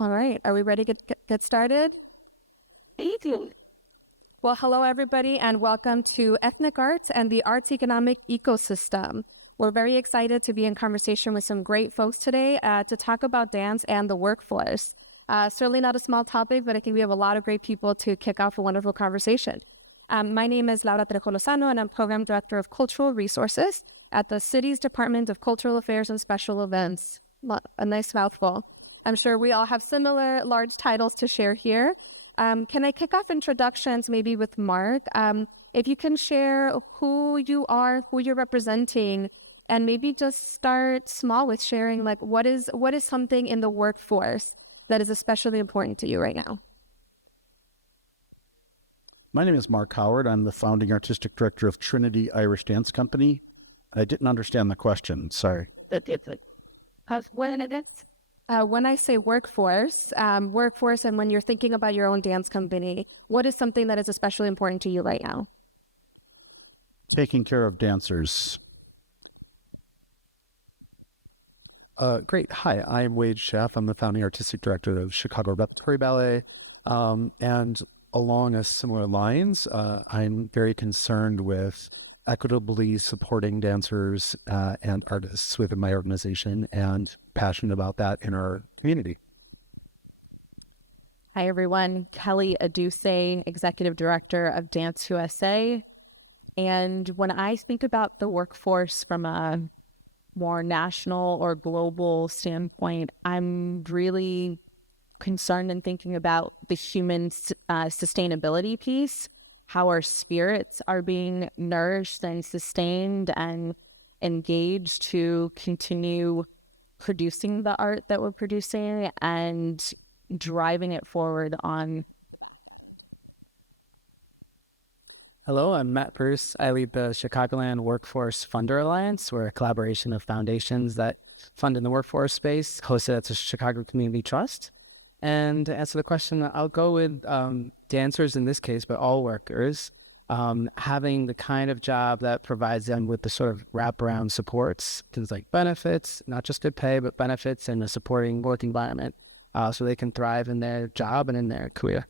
All right. Are we ready to get started? Well, hello, everybody, and welcome to Ethnic Arts and the Arts Economic Ecosystem. We're very excited to be in conversation with some great folks today to talk about dance and the workforce. Certainly not a small topic, but I think we have a lot of great people to kick off a wonderful conversation. My name is Trejo Lozano, and I'm Program Director of Cultural Resources at the city's Department of Cultural Affairs and Special Events. A nice mouthful. I'm sure we all have similar large titles to share here. Can I kick off introductions maybe with Mark? If you can share who you are, who you're representing, and maybe just start small with sharing like what is something in the workforce that is especially important to you right now? My name is Mark Howard. I'm the founding artistic director of Trinity Irish Dance Company. I didn't understand the question. Sorry. When I say workforce, and when you're thinking about your own dance company, what is something that is especially important to you right now? Taking care of dancers. Great. Hi, I'm Wade Schaaf. I'm the founding artistic director of Chicago Repertory Ballet. And along a similar lines, I'm very concerned with equitably supporting dancers and artists within my organization and passionate about that in our community. Hi, everyone. Kellee Edusei, Executive Director of Dance USA. And when I think about the workforce from a more national or global standpoint, I'm really concerned and thinking about the human sustainability piece, how our spirits are being nourished and sustained and engaged to continue producing the art that we're producing and driving it forward on. Hello, I'm Matt Bruce. I lead the Chicagoland Workforce Funder Alliance. We're a collaboration of foundations that fund in the workforce space, hosted at the Chicago Community Trust. And to answer the question, I'll go with dancers in this case, but all workers, having the kind of job that provides them with the sort of wraparound supports, things like benefits, not just good pay, but benefits and a supporting work environment so they can thrive in their job and in their career.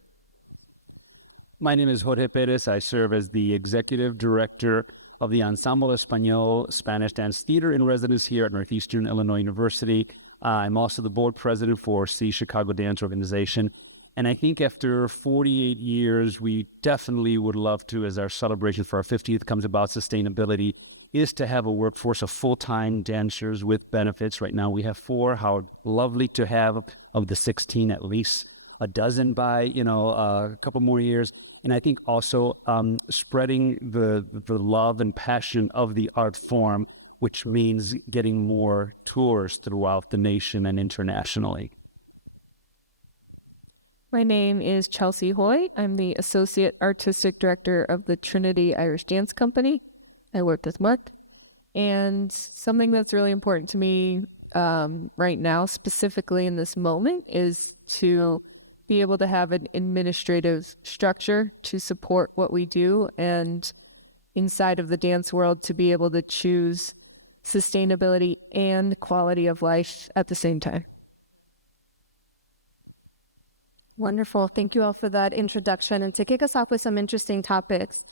My name is Jorge Perez. I serve as the Executive Director of the Ensemble Español Spanish Dance Theater in residence here at Northeastern Illinois University. I'm also the board president for C Chicago Dance Organization. And I think after 48 years, we definitely would love to, as our celebration for our 50th comes about sustainability, is to have a workforce of full-time dancers with benefits. Right now we have 4. How lovely to have of the 16 at least a dozen by, a couple more years. And I think also spreading the love and passion of the art form, which means getting more tours throughout the nation and internationally. My name is Chelsea Hoy. I'm the Associate Artistic Director of the Trinity Irish Dance Company. I work with Mark. And something that's really important to me right now, specifically in this moment, is to be able to have an administrative structure to support what we do, and inside of the dance world to be able to choose sustainability and quality of life at the same time. Wonderful. Thank you all for that introduction. And to kick us off with some interesting topics,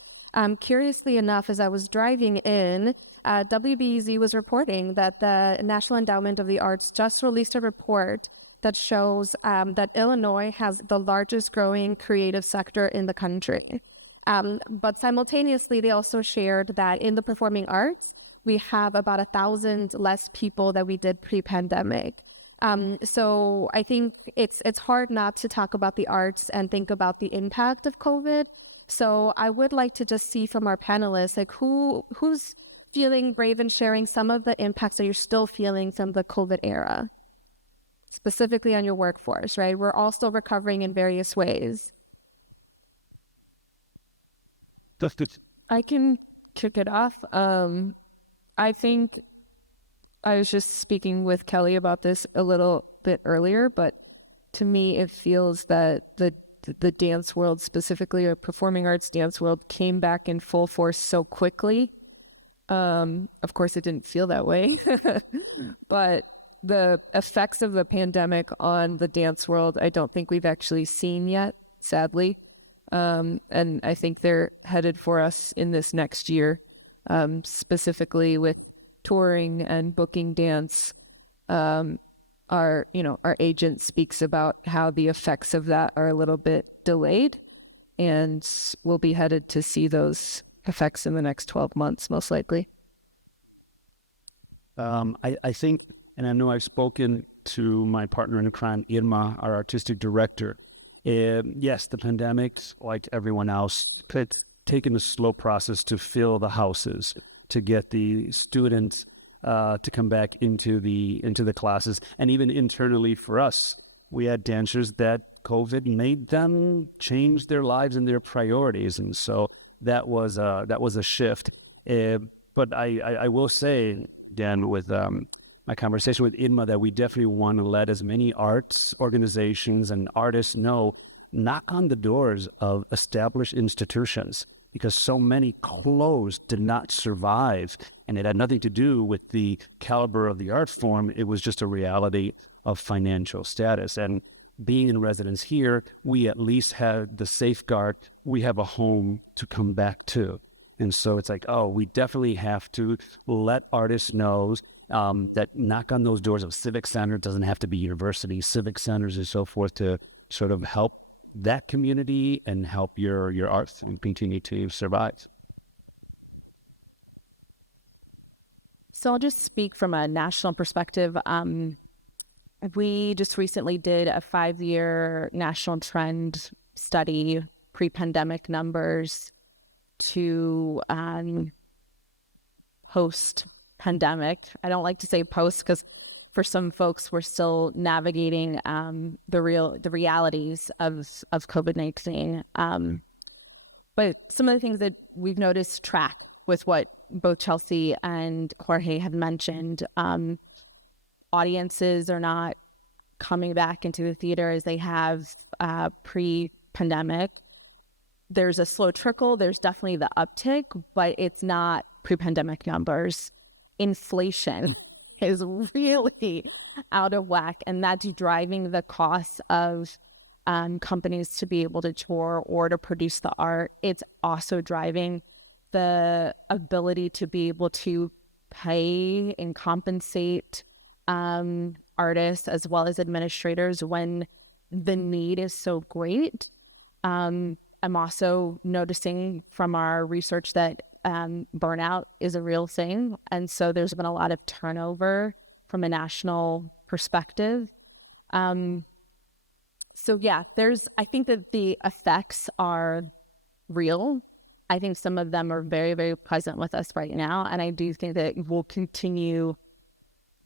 curiously enough, as I was driving in, WBEZ was reporting that the National Endowment of the Arts just released a report that shows that Illinois has the largest growing creative sector in the country. But simultaneously, they also shared that in the performing arts, we have about 1,000 less people than we did pre-pandemic. So I think it's hard not to talk about the arts and think about the impact of COVID. So I would like to just see from our panelists, like who's feeling brave and sharing some of the impacts that you're still feeling from the COVID era, specifically on your workforce, right? We're all still recovering in various ways. I can kick it off. I think I was just speaking with Kellee about this a little bit earlier, but to me, it feels that the dance world, specifically a performing arts dance world, came back in full force so quickly. Of course, it didn't feel that way, but the effects of the pandemic on the dance world, I don't think we've actually seen yet, sadly. And I think they're headed for us in this next year, specifically with touring and booking dance. Our agent speaks about how the effects of that are a little bit delayed, and we'll be headed to see those effects in the next 12 months, most likely. I think, and I know I've spoken to my partner in crime, Irma, our artistic director. Yes, the pandemic's, like everyone else, taken a slow process to fill the houses, to get the students to come back into the classes. And even internally for us, we had dancers that COVID made them change their lives and their priorities. And so that was a shift. But I will say, Dan, with my conversation with Irma, that we definitely want to let as many arts organizations and artists know, knock on the doors of established institutions, because so many closed, did not survive. And it had nothing to do with the caliber of the art form. It was just a reality of financial status. And being in residence here, we at least had the safeguard. We have a home to come back to. And so it's like, oh, we definitely have to let artists know that knock on those doors of civic center. It doesn't have to be universities, civic centers and so forth, to sort of help that community and help your art continue to survive. So I'll just speak from a national perspective. We just recently did a 5-year national trend study, pre-pandemic numbers to post-pandemic. I don't like to say post because for some folks we're still navigating the realities of COVID-19. But some of the things that we've noticed track with what both Chelsea and Jorge had mentioned. Audiences are not coming back into the theater as they have pre-pandemic. There's a slow trickle. There's definitely the uptick, but it's not pre-pandemic numbers. Inflation is really out of whack, and that's driving the cost of companies to be able to tour or to produce the art. It's also driving the ability to be able to pay and compensate artists as well as administrators when the need is so great. I'm also noticing from our research that burnout is a real thing. And so there's been a lot of turnover from a national perspective. So yeah, I think that the effects are real. I think some of them are very, very present with us right now. And I do think that we'll continue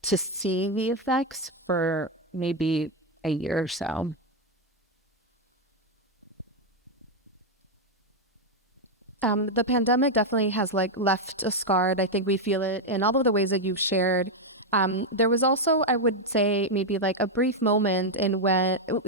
to see the effects for maybe a year or so. The pandemic definitely has left a scar. I think we feel it in all of the ways that you've shared. There was also, I would say, maybe a brief moment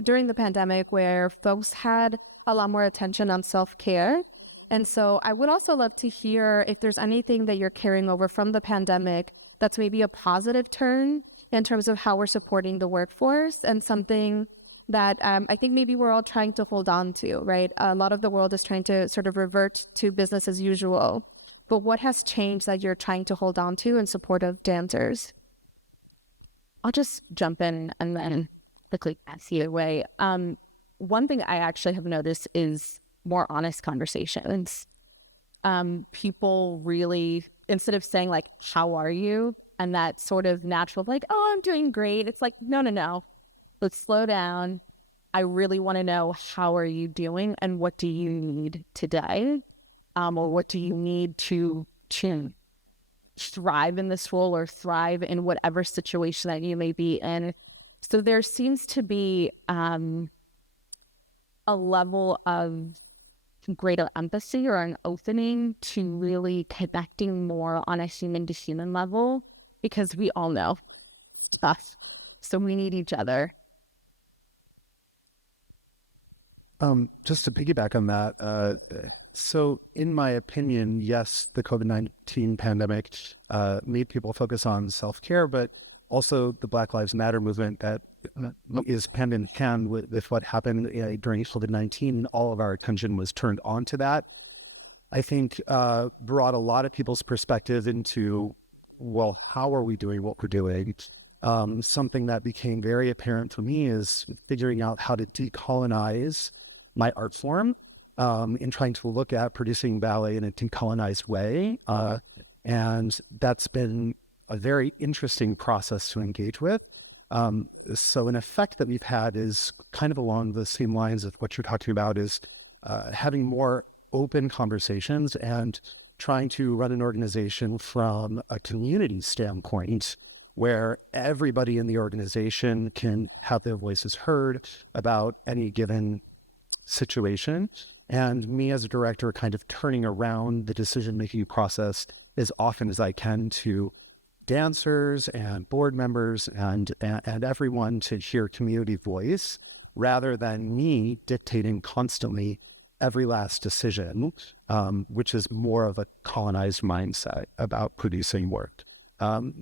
during the pandemic where folks had a lot more attention on self-care. And so I would also love to hear if there's anything that you're carrying over from the pandemic that's maybe a positive turn in terms of how we're supporting the workforce, and something that I think maybe we're all trying to hold on to, right? A lot of the world is trying to sort of revert to business as usual. But what has changed that you're trying to hold on to in support of dancers? I'll just jump in and then quickly pass you away. One thing I actually have noticed is more honest conversations. People really, instead of saying how are you? And that sort of natural, oh, I'm doing great. It's no. Let's slow down. I really want to know, how are you doing and what do you need today? Or what do you need to thrive in this role or thrive in whatever situation that you may be in? So there seems to be a level of greater empathy or an opening to really connecting more on a human-to-human level, because we all know stuff. So we need each other. Just to piggyback on that, so in my opinion, yes, the COVID-19 pandemic made people focus on self-care, but also the Black Lives Matter movement that is hand in hand with what happened during COVID-19. All of our attention was turned on to that. I think brought a lot of people's perspective into, well, how are we doing what we're doing? Something that became very apparent to me is figuring out how to decolonize my art form in trying to look at producing ballet in a decolonized way. And that's been a very interesting process to engage with. So an effect that we've had is kind of along the same lines of what you're talking about, is having more open conversations and trying to run an organization from a community standpoint where everybody in the organization can have their voices heard about any given situation. And me as a director kind of turning around the decision-making process as often as I can to dancers and board members and everyone to hear community voice, rather than me dictating constantly every last decision, which is more of a colonized mindset about producing work.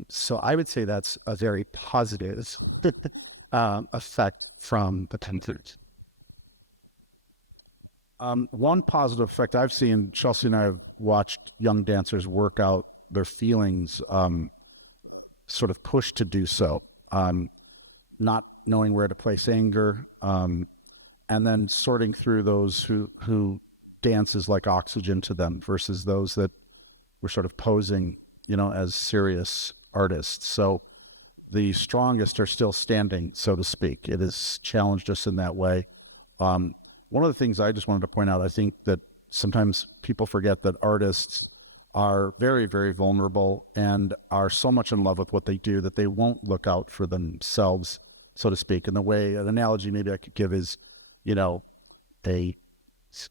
So I would say that's a very positive effect from the pandemic. One positive effect I've seen, Chelsea and I have watched young dancers work out their feelings, sort of pushed to do so, not knowing where to place anger, and then sorting through those who dance is like oxygen to them versus those that were sort of posing, as serious artists. So the strongest are still standing, so to speak. It has challenged us in that way. One of the things I just wanted to point out, I think that sometimes people forget that artists are very, very vulnerable and are so much in love with what they do that they won't look out for themselves, so to speak. And the way, an analogy maybe I could give is,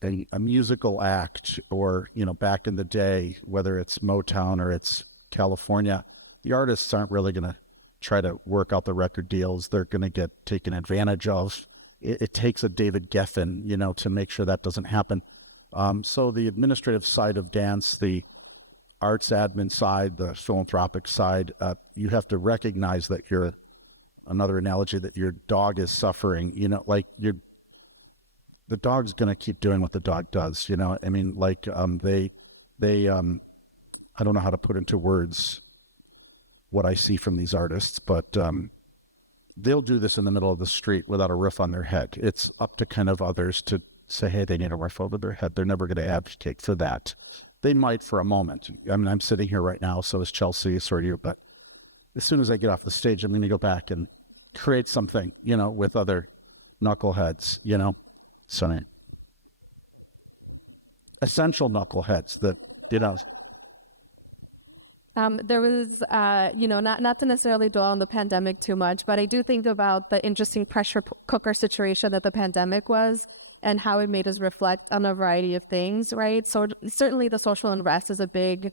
a musical act, or, back in the day, whether it's Motown or it's California, the artists aren't really going to try to work out the record deals. They're going to get taken advantage of. It takes a David Geffen, to make sure that doesn't happen. So the administrative side of dance, the arts admin side, the philanthropic side, you have to recognize that another analogy, that your dog is suffering, the dog's going to keep doing what the dog does, I don't know how to put into words what I see from these artists, but they'll do this in the middle of the street without a roof on their head. It's up to kind of others to say, hey, they need a roof over their head. They're never going to advocate for that. They might for a moment. I'm sitting here right now, so is Chelsea, so are you. But as soon as I get off the stage, I'm going to go back and create something, with other knuckleheads, So essential knuckleheads that, There was, not to necessarily dwell on the pandemic too much, but I do think about the interesting pressure cooker situation that the pandemic was and how it made us reflect on a variety of things, right? So certainly the social unrest is a big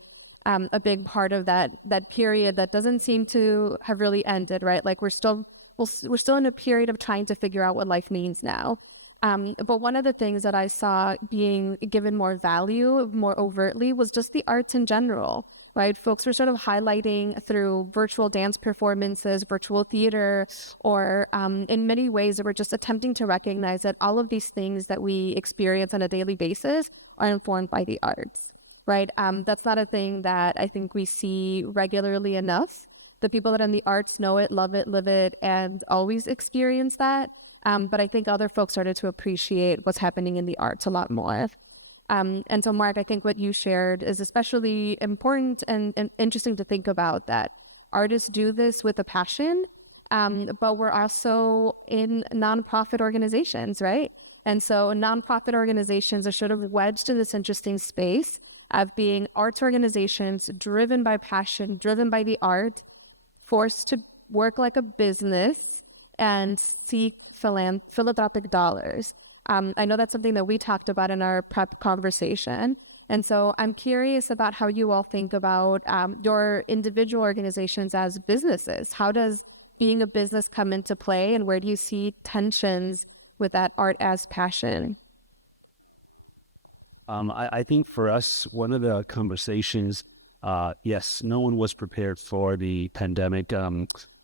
part of that period that doesn't seem to have really ended, right? Like we're still in a period of trying to figure out what life means now. But one of the things that I saw being given more value, more overtly, was just the arts in general. Right, folks were sort of highlighting through virtual dance performances, virtual theater, or in many ways, they were just attempting to recognize that all of these things that we experience on a daily basis are informed by the arts, right? That's not a thing that I think we see regularly enough. The people that are in the arts know it, love it, live it, and always experience that. But I think other folks started to appreciate what's happening in the arts a lot more. And so, Mark, I think what you shared is especially important and interesting to think about, that artists do this with a passion, but we're also in nonprofit organizations, right? And so nonprofit organizations are sort of wedged in this interesting space of being arts organizations driven by passion, driven by the art, forced to work like a business and seek philanthropic dollars. I know that's something that we talked about in our prep conversation. And so I'm curious about how you all think about your individual organizations as businesses. How does being a business come into play, and where do you see tensions with that art as passion? I think for us, one of the conversations, yes, no one was prepared for the pandemic.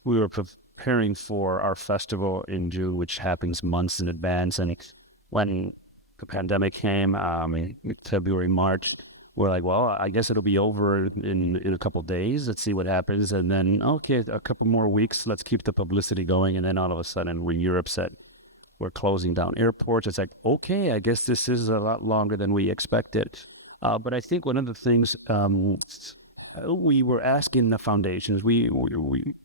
we were preparing for our festival in June, which happens months in advance. And when the pandemic came, in February, March, we're like, well, I guess it'll be over in a couple of days. Let's see what happens. And then, okay, a couple more weeks, let's keep the publicity going. And then all of a sudden, when Europe said we're closing down airports, it's like, okay, I guess this is a lot longer than we expected. But I think one of the things we were asking the foundations, we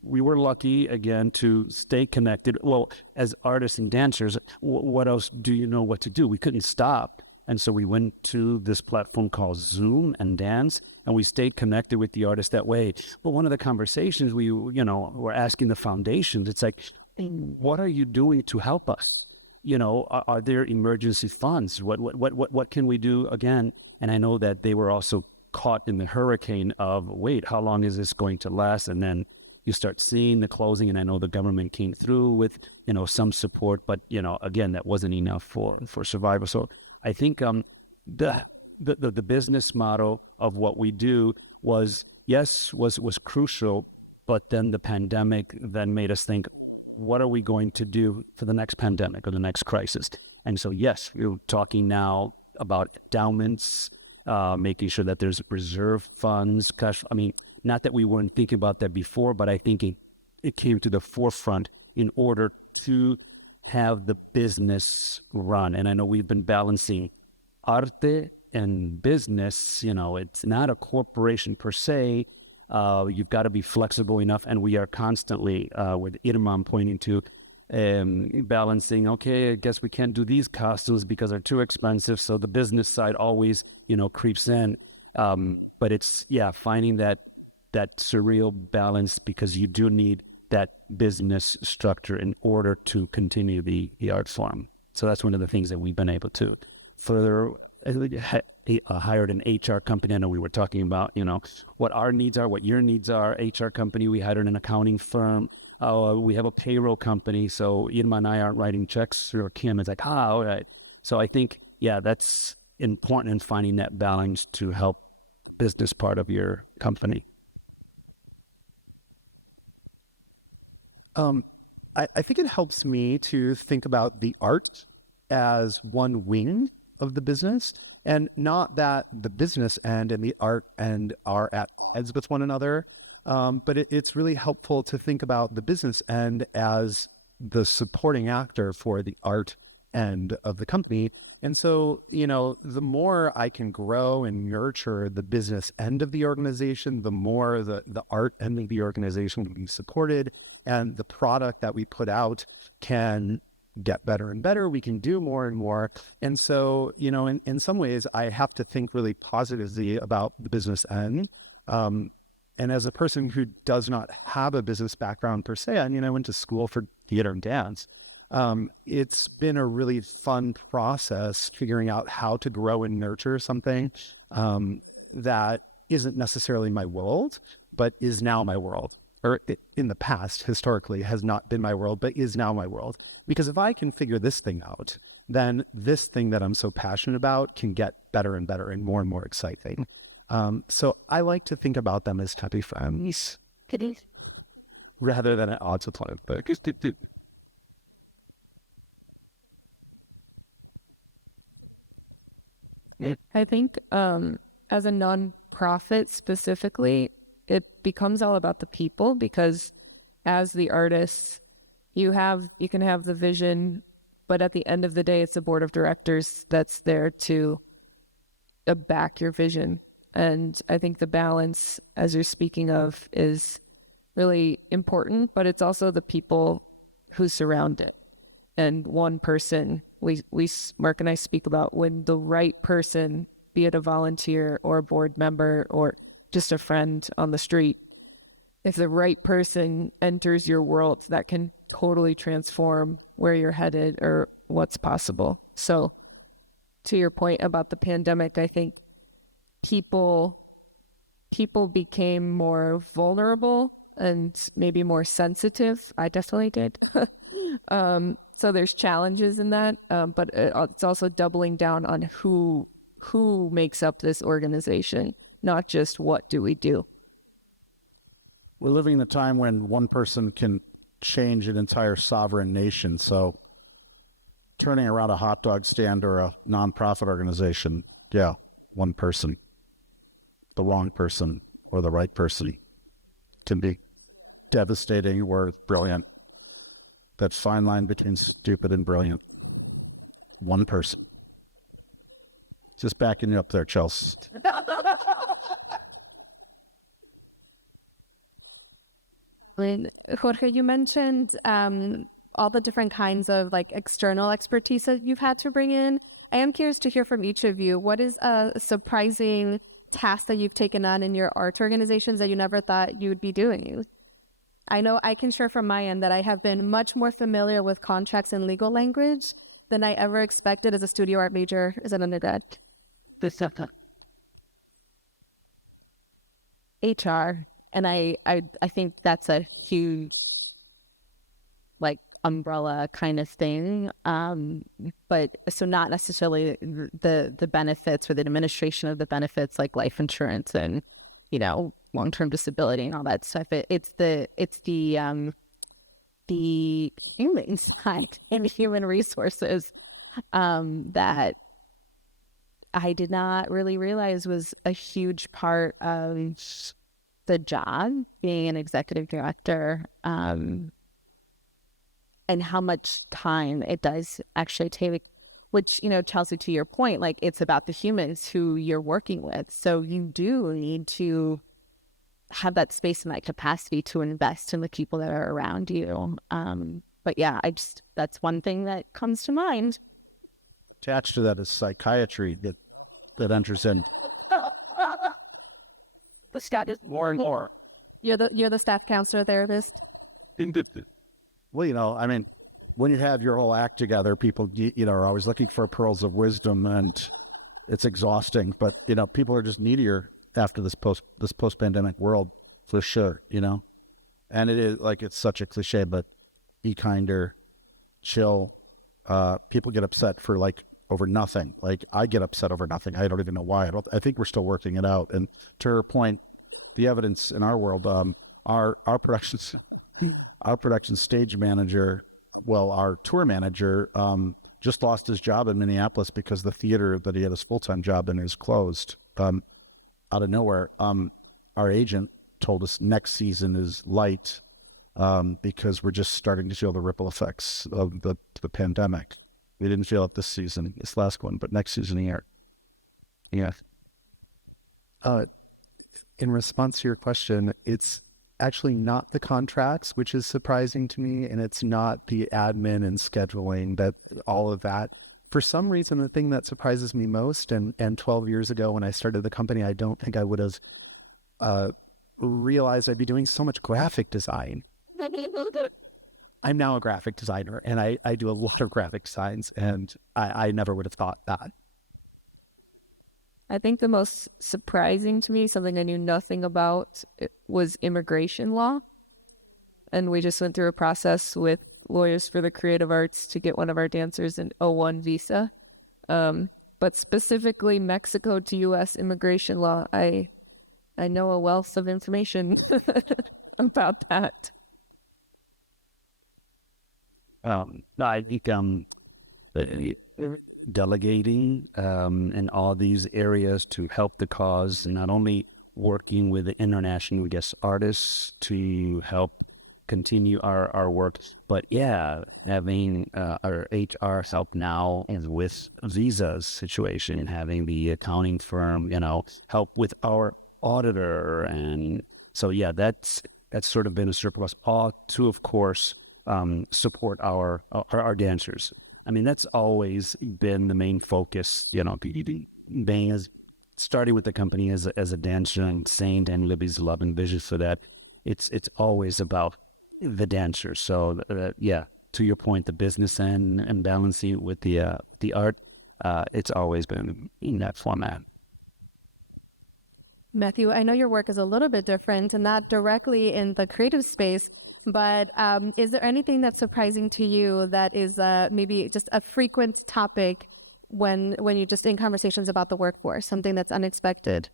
were lucky, again, to stay connected. Well, as artists and dancers, what else do you know what to do? We couldn't stop. And so we went to this platform called Zoom and Dance, and we stayed connected with the artists that way. But one of the conversations we, were asking the foundations, it's like, what are you doing to help us? Are there emergency funds? What can we do again? And I know that they were also caught in the hurricane of, wait, how long is this going to last? And then you start seeing the closing, and I know the government came through with, some support, but, again, that wasn't enough for survival. So I think the business model of what we do was crucial, but then the pandemic then made us think, what are we going to do for the next pandemic or the next crisis? And so, yes, we're talking now about endowments, making sure that there's reserve funds, cash. I mean, not that we weren't thinking about that before, but I think it came to the forefront in order to have the business run. And I know we've been balancing arte and business. It's not a corporation per se. You've got to be flexible enough. And we are constantly, with Irma pointing to, balancing, okay, I guess we can't do these costumes because they're too expensive. So the business side always, creeps in. But it's, finding that surreal balance, because you do need that business structure in order to continue the art form. So that's one of the things that we've been able to further. Hired an HR company. I know we were talking about, what our needs are, what your needs are. HR company, we hired an accounting firm. We have a payroll company. So Irma and I aren't writing checks through Kim. It's like, all right. So I think, that's important in finding that balance to help business part of your company. I think it helps me to think about the art as one wing of the business, and not that the business end and the art end are at odds with one another. But it's really helpful to think about the business end as the supporting actor for the art end of the company. And so, the more I can grow and nurture the business end of the organization, the more the art end of the organization will be supported, and the product that we put out can get better and better. We can do more and more. And so, in some ways, I have to think really positively about the business end. And as a person who does not have a business background per se, I went to school for theater and dance. It's been a really fun process figuring out how to grow and nurture something that isn't necessarily my world, but is now my world. Or in the past, historically, has not been my world, but is now my world. Because if I can figure this thing out, then this thing that I'm so passionate about can get better and better and more exciting. So I like to think about them as happy friends rather than at odds with one another. I think as a nonprofit specifically, it becomes all about the people, because as the artist, you can have the vision, but at the end of the day, it's the board of directors that's there to back your vision. And I think the balance, as you're speaking of, is really important, but it's also the people who surround it. And one person, Mark and I speak about, when the right person, be it a volunteer or a board member or just a friend on the street, if the right person enters your world, that can totally transform where you're headed or what's possible. So to your point about the pandemic, I think people became more vulnerable and maybe more sensitive. I definitely did. So there's challenges in that, but it's also doubling down on who makes up this organization, not just what do we do. we're living in a time when one person can change an entire sovereign nation. So turning around a hot dog stand or a nonprofit organization, yeah, one person, the wrong person or the right person can be devastating or brilliant. That fine line between stupid and brilliant. One person. Just backing you up there, Chelsea. Jorge, you mentioned all the different kinds of like external expertise that you've had to bring in. I am curious to hear from each of you. What is a surprising task that you've taken on in your art organizations that you never thought you would be doing? I know I can share from my end that I have been much more familiar with contracts and legal language than I ever expected as a studio art major as an undergrad. HR. And I think that's a huge, like, umbrella kind of thing. But so not necessarily the benefits or the administration of the benefits, like life insurance and, you know, long-term disability and all that stuff. It's the human side and human resources that I did not really realize was a huge part of the job, being an executive director, and how much time it does actually take, which, you know, Chelsea, to your point, like, it's about the humans who you're working with. So you do need to have that space and that capacity to invest in the people that are around you. But yeah, that's one thing that comes to mind. Attached to that is psychiatry that enters in. The stat is more and more. You're the staff counselor therapist. Well, you know, I mean, when you have your whole act together, people, you know, are always looking for pearls of wisdom, and it's exhausting. But, you know, people are just needier after this post-pandemic world, for sure, you know. And it is, like, it's such a cliche, but be kinder, chill. People get upset for, like, over nothing. Like, I get upset over nothing. I don't even know why. I think we're still working it out. And to her point, the evidence in our world, our production stage manager, well, our tour manager, just lost his job in Minneapolis because the theater that he had his full-time job in is closed. Out of nowhere, our agent told us next season is light because we're just starting to feel the ripple effects of the pandemic. We didn't feel it this season, this last one, but next season here. Yeah. In response to your question, it's actually not the contracts, which is surprising to me, and it's not the admin and scheduling, that all of that. For some reason, the thing that surprises me most, and 12 years ago when I started the company, I don't think I would have realized I'd be doing so much graphic design. I'm now a graphic designer, and I do a lot of graphic designs, and I never would have thought that. I think the most surprising to me, something I knew nothing about, was immigration law. And we just went through a process with Lawyers for the Creative Arts to get one of our dancers an O1 visa. But specifically Mexico to U.S. immigration law, I know a wealth of information about that. No, I think delegating in all these areas to help the cause, and not only working with the international guest artists to help continue our work, but yeah, having our HR help now and with visas situation, and having the accounting firm, you know, help with our auditor. And so yeah, that's sort of been a surplus. All to, of course, support our dancers. I mean, that's always been the main focus, you know, being as starting with the company as a dancer and saying Dan Libby's love and vision, so that it's always about the dancers. So yeah, to your point, the business end and balancing with the art, it's always been in that format. Matthew, I know your work is a little bit different and not directly in the creative space, but is there anything that's surprising to you that is maybe just a frequent topic when you're just in conversations about the workforce, something that's unexpected?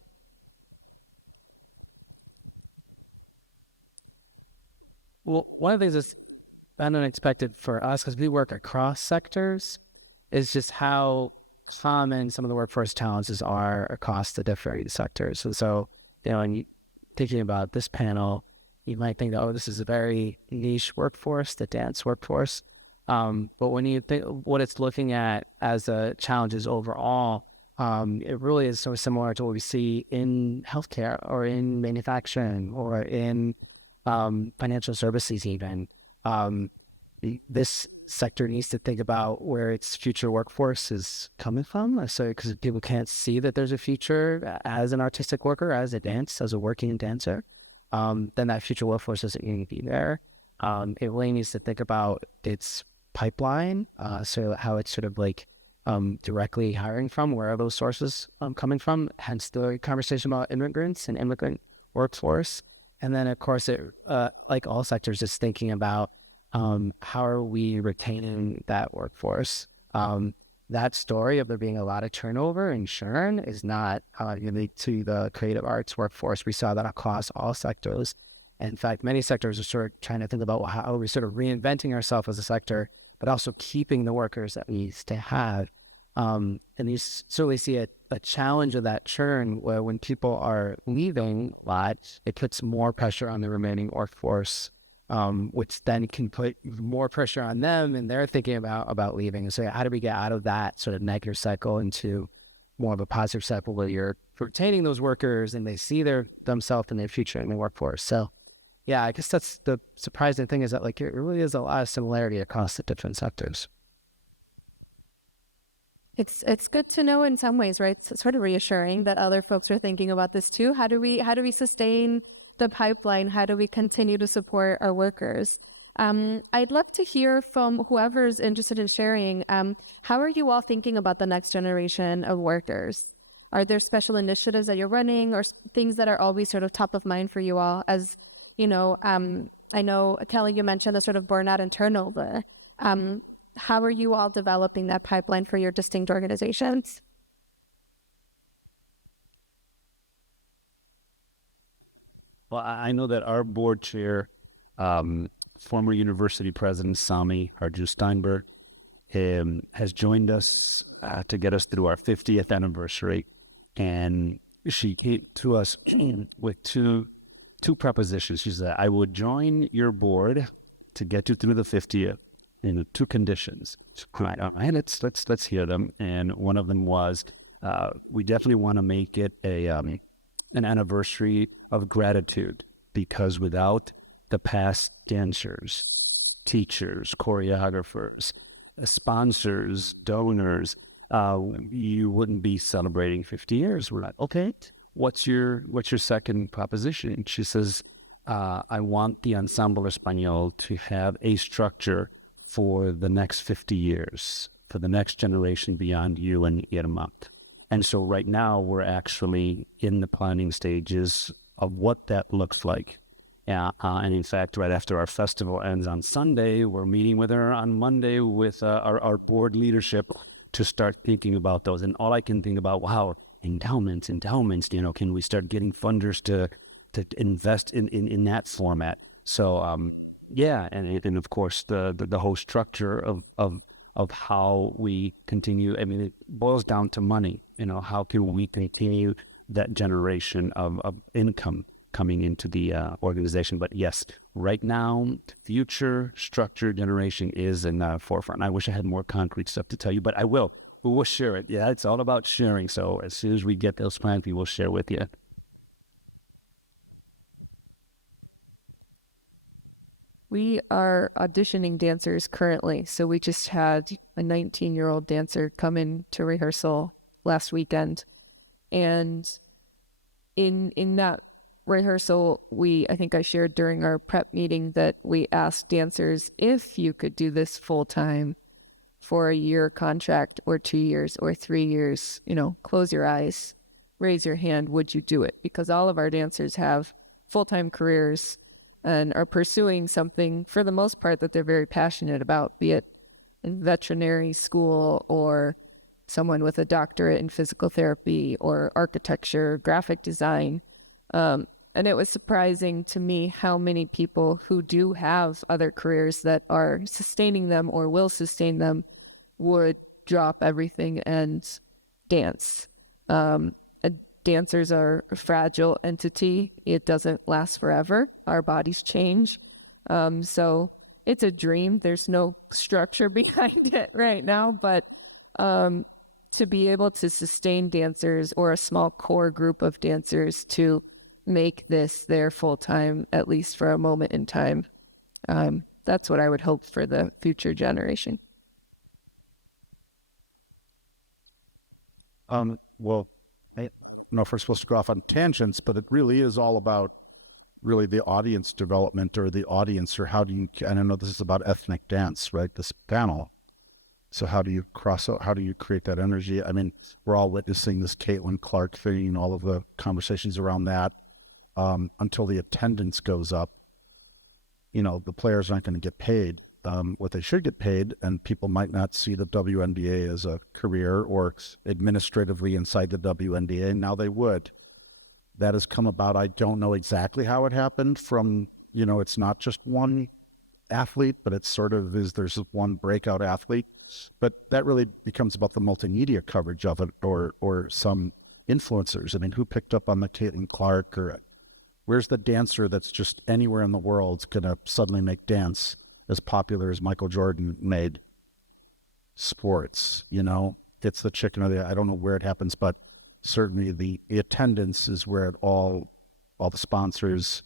Well, one of the things that's been unexpected for us, because we work across sectors, is just how common some of the workforce challenges are across the different sectors. And so, when you thinking about this panel, you might think, oh, this is a very niche workforce, the dance workforce. But when you think what it's looking at as challenges overall, it really is so similar to what we see in healthcare or in manufacturing or in financial services even. This sector needs to think about where its future workforce is coming from. So, because people can't see that there's a future as an artistic worker, as a working dancer, then that future workforce isn't going to be there. It really needs to think about its pipeline, so how it's sort of like directly hiring from, where are those sources coming from, hence the conversation about immigrants and immigrant workforce. And then, of course, it like all sectors, is thinking about how are we retaining that workforce. That story of there being a lot of turnover and churn is not unique to the creative arts workforce. We saw that across all sectors. In fact, many sectors are sort of trying to think about how we're sort of reinventing ourselves as a sector, but also keeping the workers that we used to have. And you certainly see a challenge of that churn, where when people are leaving a lot, it puts more pressure on the remaining workforce, which then can put more pressure on them, and they're thinking about leaving. So how do we get out of that sort of negative cycle into more of a positive cycle where you're retaining those workers and they see themselves in their future in the workforce? So yeah, I guess that's the surprising thing, is that like it really is a lot of similarity across the different sectors. It's good to know in some ways, right? It's sort of reassuring that other folks are thinking about this too. How do we sustain the pipeline? How do we continue to support our workers? I'd love to hear from whoever's interested in sharing. How are you all thinking about the next generation of workers? Are there special initiatives that you're running, or things that are always sort of top of mind for you all? As you know, I know, Kellee, you mentioned the sort of burnout and turnover. How are you all developing that pipeline for your distinct organizations? Well, I know that our board chair, former university president Sami Harju-Steinberg, has joined us to get us through our 50th anniversary. And she came to us with two propositions. She said, I would join your board to get you through the 50th in two conditions. And let's hear them. And one of them was, we definitely want to make it an anniversary of gratitude, because without the past dancers, teachers, choreographers, sponsors, donors, you wouldn't be celebrating 50 years. We're like, okay, what's your second proposition? And she says, I want the Ensemble Español to have a structure for the next 50 years, for the next generation beyond you and Irma. And so right now we're actually in the planning stages of what that looks like. And in fact, right after our festival ends on Sunday, we're meeting with her on Monday with our board leadership to start thinking about those. And all I can think about, wow, endowments, can we start getting funders to invest in that format? So, yeah, and of course the whole structure of how we continue. I mean, it boils down to money. How can we continue that generation of income coming into the organization? But yes, right now, future structure generation is in the forefront. I wish I had more concrete stuff to tell you, but I will. We will share it. Yeah, it's all about sharing. So as soon as we get those plans, we will share with you. We are auditioning dancers currently. So we just had a 19-year-old dancer come in to rehearsal last weekend. And in that rehearsal, I think I shared during our prep meeting that we asked dancers, if you could do this full time for a year contract or 2 years or 3 years, close your eyes, raise your hand, would you do it? Because all of our dancers have full-time careers and are pursuing something, for the most part, that they're very passionate about, be it in veterinary school or someone with a doctorate in physical therapy or architecture, graphic design. And it was surprising to me how many people who do have other careers that are sustaining them or will sustain them would drop everything and dance. Dancers are a fragile entity. It doesn't last forever. Our bodies change. So it's a dream. There's no structure behind it right now, but to be able to sustain dancers or a small core group of dancers to make this their full time, at least for a moment in time, that's what I would hope for the future generation. Well, I don't know if we're supposed to go off on tangents, but it really is all about really the audience development or the audience, or how do you, and I know this is about ethnic dance, right? This panel. So how do you cross out, how do you create that energy? I mean, we're all witnessing this Caitlin Clark thing, all of the conversations around that, until the attendance goes up. You know, the players aren't going to get paid what they should get paid, and people might not see the WNBA as a career or administratively inside the WNBA. Now they would. That has come about. I don't know exactly how it happened from, you know, it's not just one athlete, but it's sort of is, there's one breakout athlete, but that really becomes about the multimedia coverage of it, or some influencers. I mean, who picked up on the Caitlin Clark, or where's the dancer that's just anywhere in the world's going to suddenly make dance as popular as Michael Jordan made sports? You know, it's the chicken or the, I don't know where it happens, but certainly the attendance is where it all the sponsors,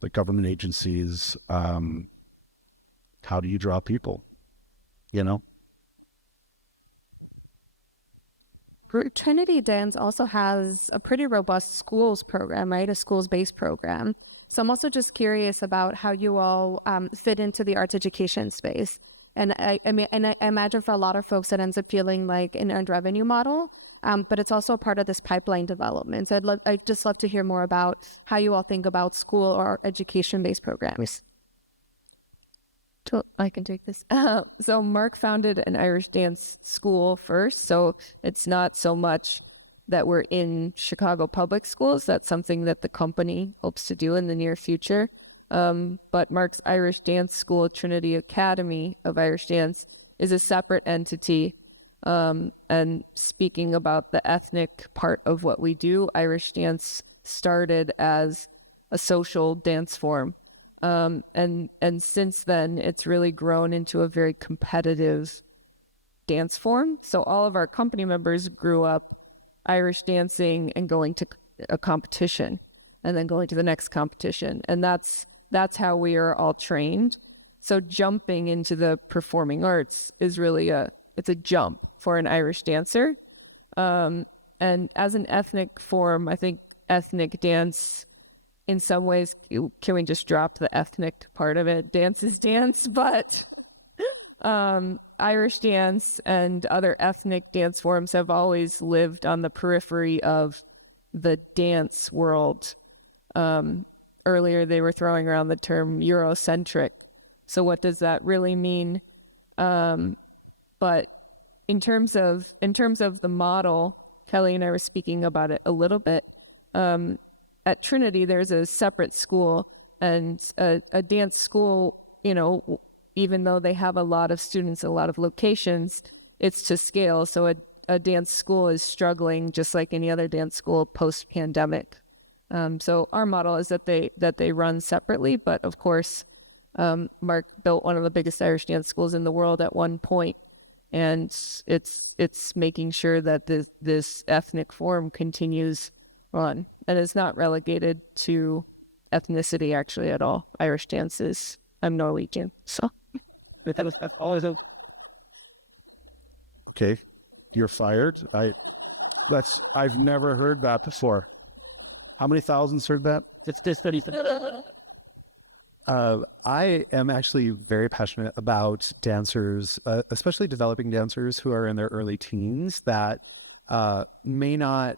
the government agencies, how do you draw people, you know? Trinity Dance also has a pretty robust schools program, right? A schools-based program. So I'm also just curious about how you all fit into the arts education space. And I imagine for a lot of folks it ends up feeling like an earned revenue model, but it's also a part of this pipeline development. So I'd just love to hear more about how you all think about school or education-based programs. I can take this. So Mark founded an Irish dance school first. So it's not so much that we're in Chicago public schools. That's something that the company hopes to do in the near future. But Mark's Irish Dance School, Trinity Academy of Irish Dance, is a separate entity. And speaking about the ethnic part of what we do, Irish dance started as a social dance form. And since then, it's really grown into a very competitive dance form. So all of our company members grew up Irish dancing and going to a competition and then going to the next competition. And that's how we are all trained. So jumping into the performing arts is really it's a jump for an Irish dancer. And as an ethnic form, I think ethnic dance, in some ways, can we just drop the ethnic part of it? Dance is dance, but Irish dance and other ethnic dance forms have always lived on the periphery of the dance world. Earlier, they were throwing around the term Eurocentric. So what does that really mean? But in terms of the model, Kellee and I were speaking about it a little bit. At Trinity, there's a separate school, and a dance school, you know, even though they have a lot of students, a lot of locations, it's to scale. So a dance school is struggling just like any other dance school post-pandemic. So our model is that they run separately, but of course, Mark built one of the biggest Irish dance schools in the world at one point, and it's making sure that this ethnic form continues on and is not relegated to ethnicity actually at all. Irish dances. I'm Norwegian, so That's always a... Okay, you're fired. I've never heard that before. How many thousands heard that? It's this 30. I am actually very passionate about dancers, especially developing dancers who are in their early teens that may not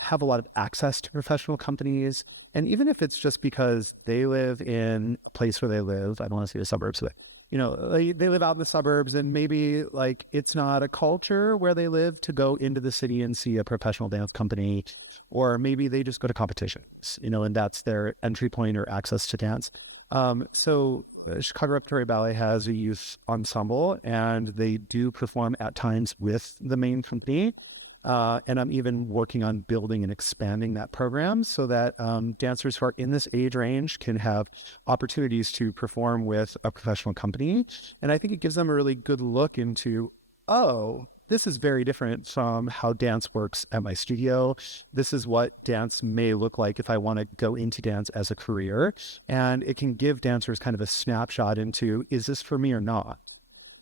have a lot of access to professional companies. And even if it's just because they live in a place where they live, I don't want to say the suburbs, but they live out in the suburbs, and maybe like it's not a culture where they live to go into the city and see a professional dance company, or maybe they just go to competitions, and that's their entry point or access to dance. So Chicago Repertory Ballet has a youth ensemble, and they do perform at times with the main company. And I'm even working on building and expanding that program so that dancers who are in this age range can have opportunities to perform with a professional company. And I think it gives them a really good look into, oh, this is very different from how dance works at my studio. This is what dance may look like if I want to go into dance as a career. And it can give dancers kind of a snapshot into, is this for me or not?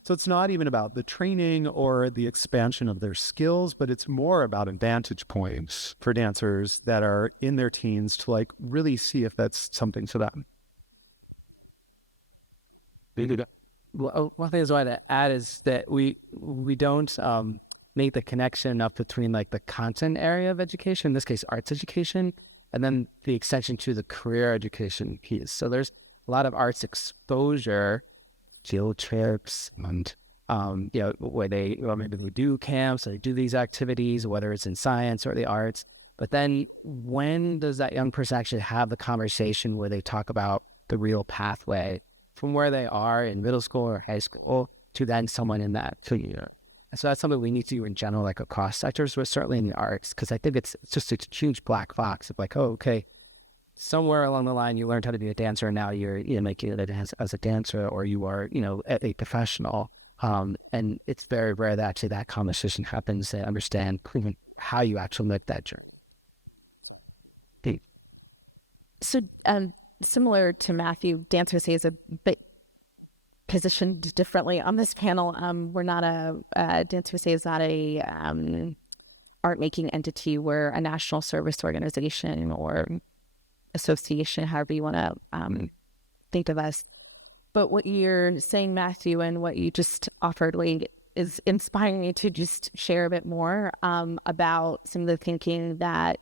So it's not even about the training or the expansion of their skills, but it's more about a vantage points for dancers that are in their teens to like really see if that's something for them. Well, one thing I wanted to add is that we don't make the connection up between like the content area of education, in this case arts education, and then the extension to the career education piece. So there's a lot of arts exposure, field trips, and where maybe we do camps or they do these activities, whether it's in science or the arts. But then when does that young person actually have the conversation where they talk about the real pathway from where they are in middle school or high school to then someone in that field? So that's something we need to do in general, like across sectors, but certainly in the arts, because I think it's just a huge black box of like, oh, okay, somewhere along the line you learned how to be a dancer, and now you're making it as a dancer, or you are a professional. And it's very rare that actually that conversation happens to understand how you actually make that journey. So similar to Matthew, Dance USA is a bit positioned differently on this panel. We're not Dance USA is not a art making entity. We're a national service organization or association, however you want to think of us. But what you're saying, Matthew, and what you just offered, Lee, is inspiring me to just share a bit more about some of the thinking that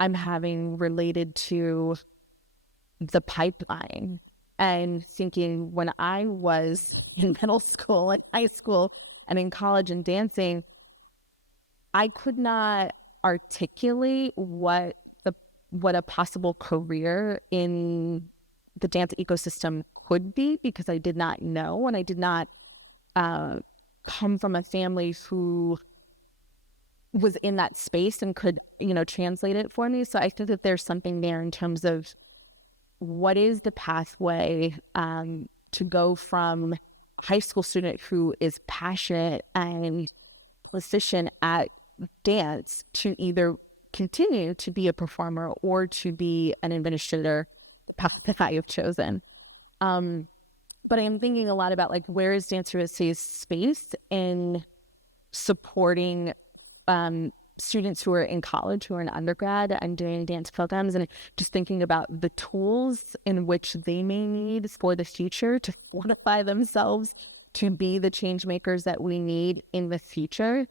I'm having related to the pipeline, and thinking when I was in middle school and high school and in college and dancing, I could not articulate what a possible career in the dance ecosystem could be, because I did not know, and I did not come from a family who was in that space and could, translate it for me. So I think that there's something there in terms of what is the pathway to go from high school student who is passionate and proficient at dance to either continue to be a performer or to be an administrator, path that you've chosen. But I'm thinking a lot about like, where is Dance USA's space in supporting students who are in college, who are in undergrad and doing dance programs, and just thinking about the tools in which they may need for the future to fortify themselves to be the change makers that we need in the future.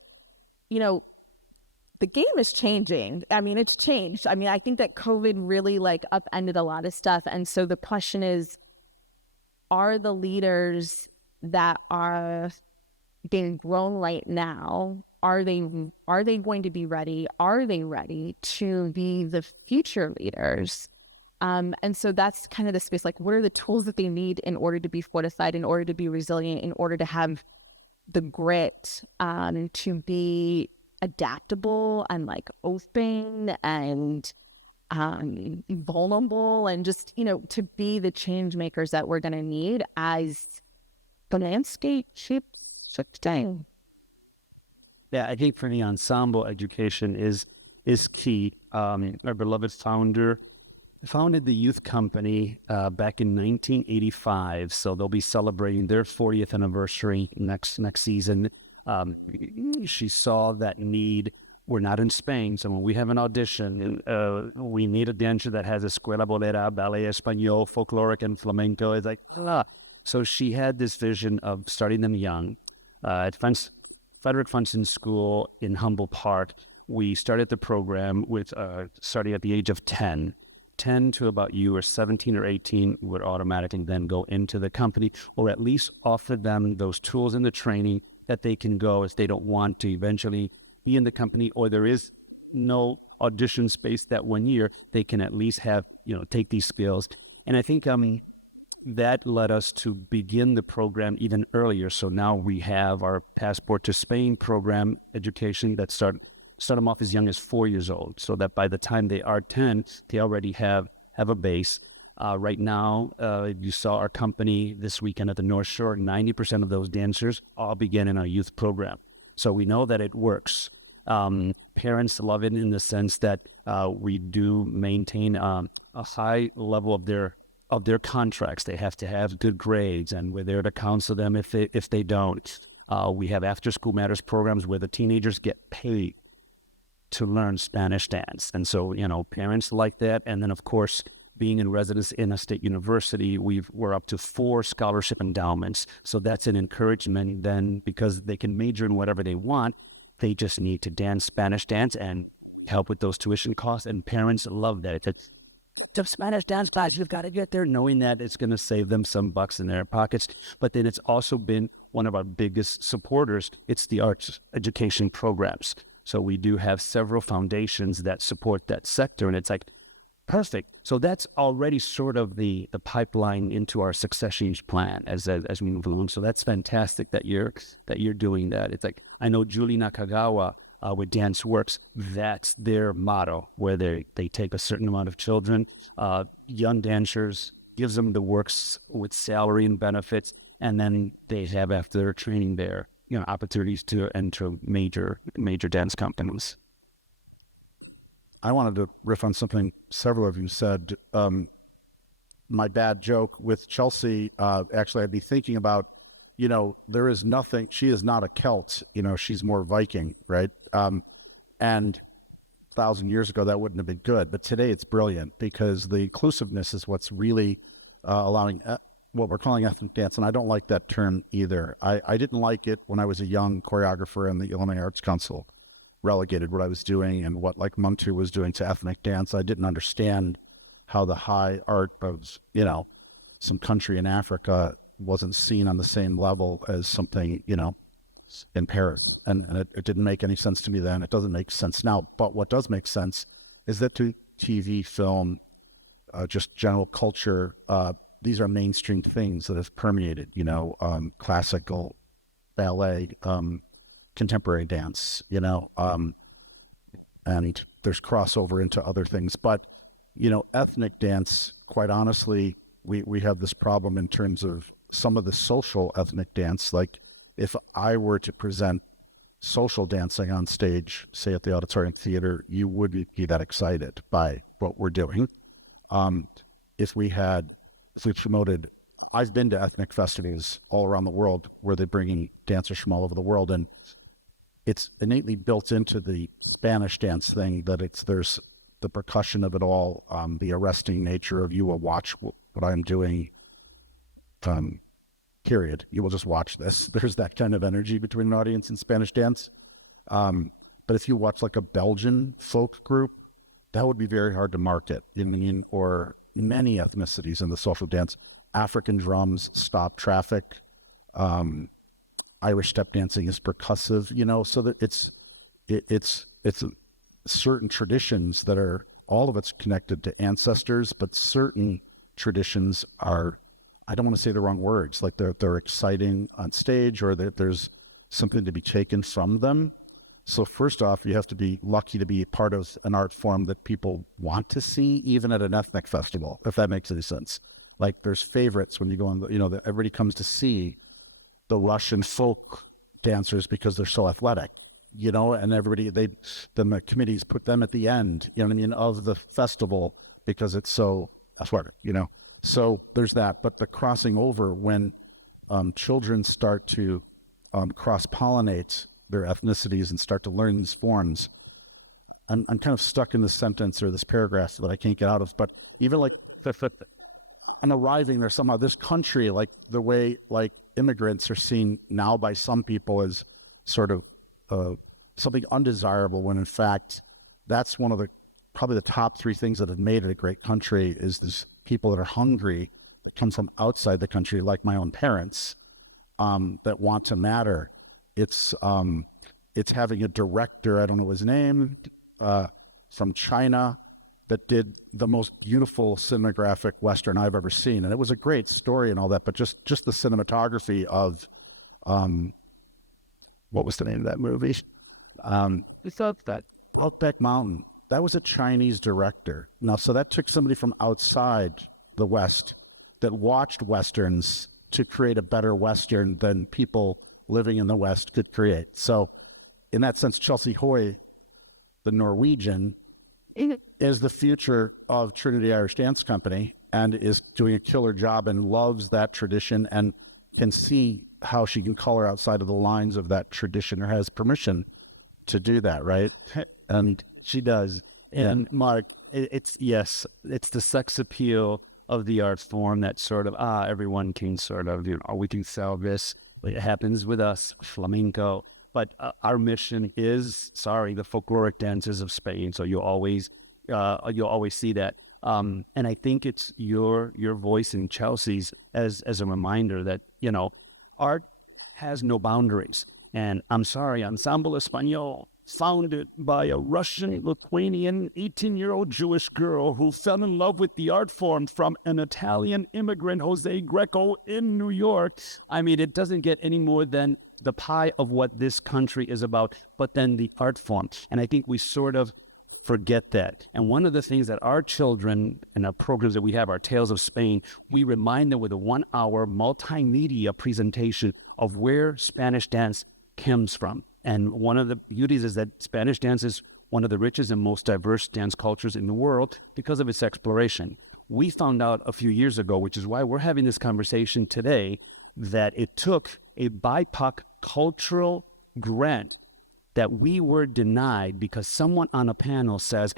The game is changing. I mean, it's changed. I mean, I think that COVID really upended a lot of stuff. And so the question is, are the leaders that are being grown right now, are they going to be ready? Are they ready to be the future leaders? And so that's kind of the space, what are the tools that they need in order to be fortified, in order to be resilient, in order to have the grit to be adaptable and open and vulnerable, and just to be the change makers that we're going to need as the landscape shifts down. Yeah, I think for me, ensemble education is key. Our beloved founder founded the youth company back in 1985, so they'll be celebrating their 40th anniversary next season. She saw that need. We're not in Spain, so when we have an audition, we need a dancer that has Escuela Bolera, Ballet Español, folkloric, and flamenco. It's So she had this vision of starting them young. At Frederick Funson School in Humboldt Park, we started the program with starting at the age of 10 10 to about you or 17 or 18 would automatically then go into the company, or at least offer them those tools in the training that they can go if they don't want to eventually be in the company, or there is no audition space that 1 year, they can at least have, take these skills. And I think, that led us to begin the program even earlier. So now we have our Passport to Spain program education that start them off as young as 4 years old, so that by the time they are 10, they already have a base. Right now, you saw our company this weekend at the North Shore, 90% of those dancers all begin in our youth program. So we know that it works. Parents love it in the sense that we do maintain a high level of their contracts. They have to have good grades, and we're there to counsel them if they don't. We have after school matters programs where the teenagers get paid to learn Spanish dance. And so, parents like that. And then, of course, being in residence in a state university, we're up to 4 scholarship endowments. So that's an encouragement then, because they can major in whatever they want. They just need to dance Spanish dance and help with those tuition costs. And parents love that. It's the Spanish dance class, you've got to get there, knowing that it's going to save them some bucks in their pockets. But then it's also been one of our biggest supporters. It's the arts education programs. So we do have several foundations that support that sector, and it's like, perfect. So that's already sort of the pipeline into our succession plan as we move along. So that's fantastic that you're doing that. It's like, I know Julie Nakagawa with Dance Works, that's their motto, where they take a certain amount of children, young dancers, gives them the works with salary and benefits, and then they have, after their training there, opportunities to enter major dance companies. I wanted to riff on something several of you said. My bad joke with Chelsea, actually, I'd be thinking about, there is nothing, she is not a Celt, she's more Viking, right? And 1,000 years ago, that wouldn't have been good. But today it's brilliant, because the inclusiveness is what's really allowing what we're calling ethnic dance. And I don't like that term either. I didn't like it when I was a young choreographer, and the Illinois Arts Council relegated what I was doing and what like Muntu was doing to ethnic dance. I didn't understand how the high art of, some country in Africa wasn't seen on the same level as something, in Paris. And it didn't make any sense to me then. It doesn't make sense now. But what does make sense is that to TV, film, just general culture, these are mainstream things that have permeated, classical, ballet, contemporary dance, and there's crossover into other things. But, ethnic dance, quite honestly, we have this problem in terms of some of the social ethnic dance. Like, if I were to present social dancing on stage, say at the Auditorium Theater, you wouldn't be that excited by what we're doing. If we promoted, I've been to ethnic festivals all around the world where they're bringing dancers from all over the world, and it's innately built into the Spanish dance thing that there's the percussion of it all, the arresting nature of you will watch what I'm doing, period. You will just watch this. There's that kind of energy between an audience and Spanish dance. But if you watch like a Belgian folk group, that would be very hard to market or in many ethnicities in the social dance. African drums stop traffic. Irish step dancing is percussive, so that it's certain traditions that are, all of it's connected to ancestors, but certain traditions are, I don't want to say the wrong words, like they're exciting on stage, or that there's something to be taken from them. So first off, you have to be lucky to be part of an art form that people want to see, even at an ethnic festival, if that makes any sense. Like, there's favorites when you go on, that everybody comes to see the Russian folk dancers because they're so athletic, and everybody, then the committees put them at the end, of the festival because it's so athletic, So there's that. But the crossing over, when children start to cross-pollinate their ethnicities and start to learn these forms, I'm kind of stuck in this sentence or this paragraph that I can't get out of. But even like I'm arriving there somehow, this country, like the way like immigrants are seen now by some people as sort of something undesirable, when in fact that's one of the probably the top three things that have made it a great country is this people that are hungry, that come from outside the country, like my own parents, that want to matter. It's having a director, I don't know his name, from China, that did the most beautiful cinematographic Western I've ever seen. And it was a great story and all that, but just the cinematography of, what was the name of that movie? We thought that Outback Mountain, that was a Chinese director. Now, so that took somebody from outside the West that watched Westerns to create a better Western than people living in the West could create. So in that sense, Chelsea Hoy, the Norwegian, is the future of Trinity Irish Dance Company and is doing a killer job and loves that tradition and can see how she can color outside of the lines of that tradition, or has permission to do that, right? And she does. And Mark, it's the sex appeal of the art form that sort of, everyone can sort of, we can sell this. It happens with us, flamenco. But our mission is, the folkloric dances of Spain. So you'll always see that. And I think it's your voice and Chelsea's as a reminder that, art has no boundaries. And Ensemble Español, founded by a Russian-Lithuanian 18-year-old Jewish girl who fell in love with the art form from an Italian immigrant, Jose Greco, in New York. I mean, it doesn't get any more than the pie of what this country is about, but then the art form. And I think we sort of forget that. And one of the things that our children and our programs that we have, our Tales of Spain, we remind them with a 1-hour multimedia presentation of where Spanish dance comes from. And one of the beauties is that Spanish dance is one of the richest and most diverse dance cultures in the world because of its exploration. We found out a few years ago, which is why we're having this conversation today, that it took a BIPOC cultural grant that we were denied because someone on a panel says,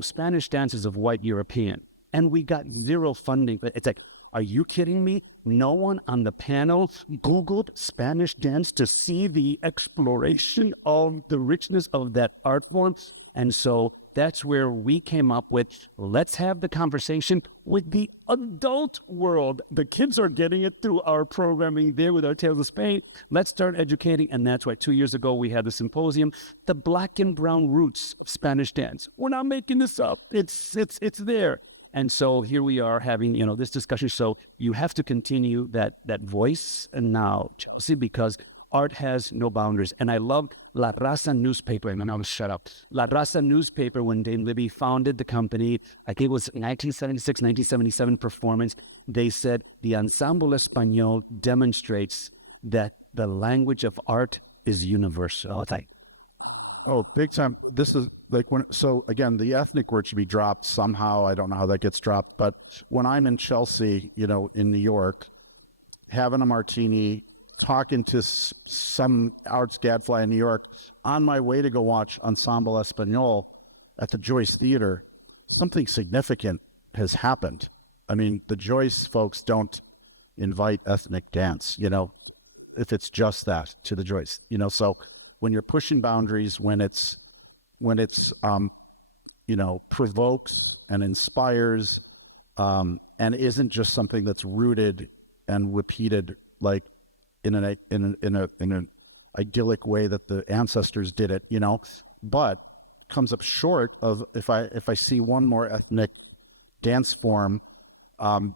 Spanish dance is of white European. And we got zero funding. But it's like, are you kidding me? No one on the panel Googled Spanish dance to see the exploration of the richness of that art form. And so that's where we came up with, let's have the conversation with the adult world. The kids are getting it through our programming there with our Tales of Spain. Let's start educating. And that's why 2 years ago we had the symposium, The Black and Brown Roots Spanish Dance. We're not making this up. It's there. And so here we are having, this discussion. So you have to continue that voice now, Chelsea, because art has no boundaries. And I love La Raza newspaper, and I'll shut up. La Raza newspaper, when Dane Libby founded the company, I think it was 1976, 1977 performance, they said the Ensemble Español demonstrates that the language of art is universal. Oh, big time. This is like so again, the ethnic word should be dropped somehow. I don't know how that gets dropped, but when I'm in Chelsea, in New York, having a martini, talking to some arts gadfly in New York, on my way to go watch Ensemble Español at the Joyce Theater, something significant has happened. I mean, the Joyce folks don't invite ethnic dance, if it's just that to the Joyce, so when you're pushing boundaries, when it's provokes and inspires, and isn't just something that's rooted and repeated like in an idyllic way that the ancestors did it, but comes up short of if I see one more ethnic dance form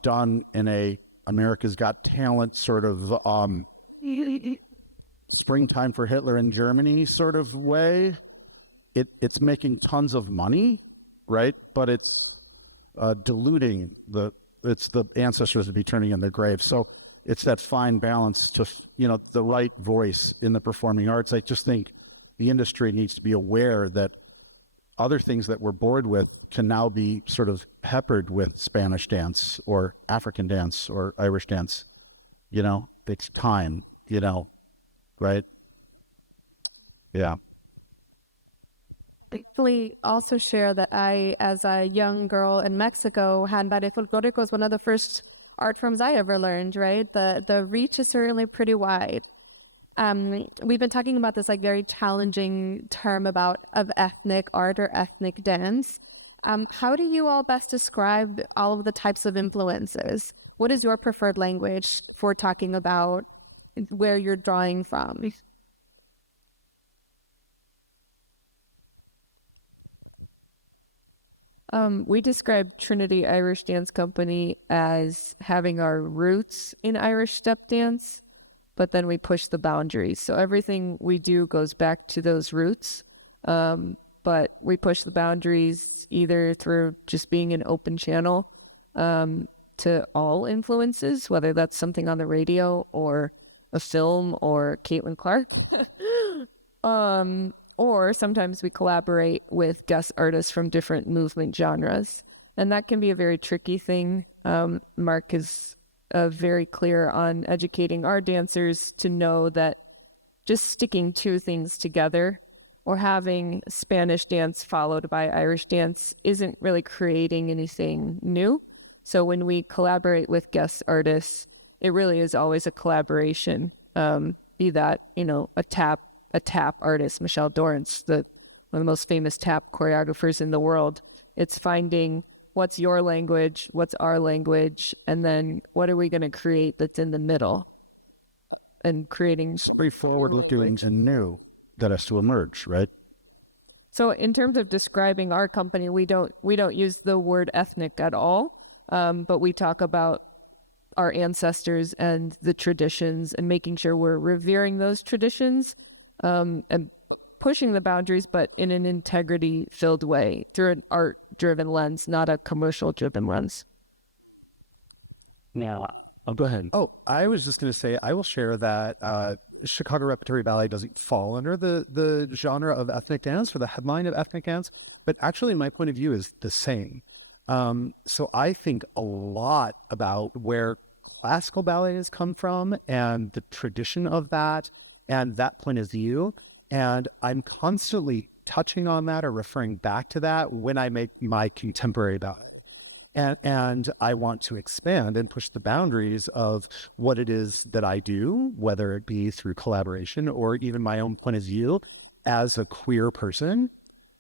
done in a America's Got Talent sort of Springtime for Hitler in Germany sort of way, it's making tons of money, right? But it's diluting the ancestors to be turning in their graves. So it's that fine balance to, the right voice in the performing arts. I just think the industry needs to be aware that other things that we're bored with can now be sort of peppered with Spanish dance or African dance or Irish dance. It's time, right? Yeah. Thankfully, also share that I, as a young girl in Mexico, had Ballet Folklórico was one of the first art forms I ever learned, right? The reach is certainly pretty wide. We've been talking about this very challenging term of ethnic art or ethnic dance. How do you all best describe all of the types of influences? What is your preferred language for talking about where you're drawing from? We describe Trinity Irish Dance Company as having our roots in Irish step dance, but then we push the boundaries. So everything we do goes back to those roots, but we push the boundaries either through just being an open channel to all influences, whether that's something on the radio or a film or Caitlin Clark. Or sometimes we collaborate with guest artists from different movement genres. And that can be a very tricky thing. Mark is very clear on educating our dancers to know that just sticking two things together or having Spanish dance followed by Irish dance isn't really creating anything new. So when we collaborate with guest artists, it really is always a collaboration, be that, a tap artist, Michelle Dorrance, one of the most famous tap choreographers in the world. It's finding what's your language, what's our language, and then what are we going to create that's in the middle, and creating Straightforward-looking and new that has to emerge, right? So in terms of describing our company, we don't use the word ethnic at all, but we talk about our ancestors and the traditions and making sure we're revering those traditions, and pushing the boundaries, but in an integrity-filled way through an art-driven lens, not a commercial-driven lens. Now, go ahead. Oh, I was just going to say, I will share that Chicago Repertory Ballet doesn't fall under the genre of ethnic dance or the headline of ethnic dance, but actually, my point of view is the same. So I think a lot about where classical ballet has come from and the tradition of that and that point of view. And I'm constantly touching on that or referring back to that when I make my contemporary ballet. And I want to expand and push the boundaries of what it is that I do, whether it be through collaboration or even my own point of view as a queer person.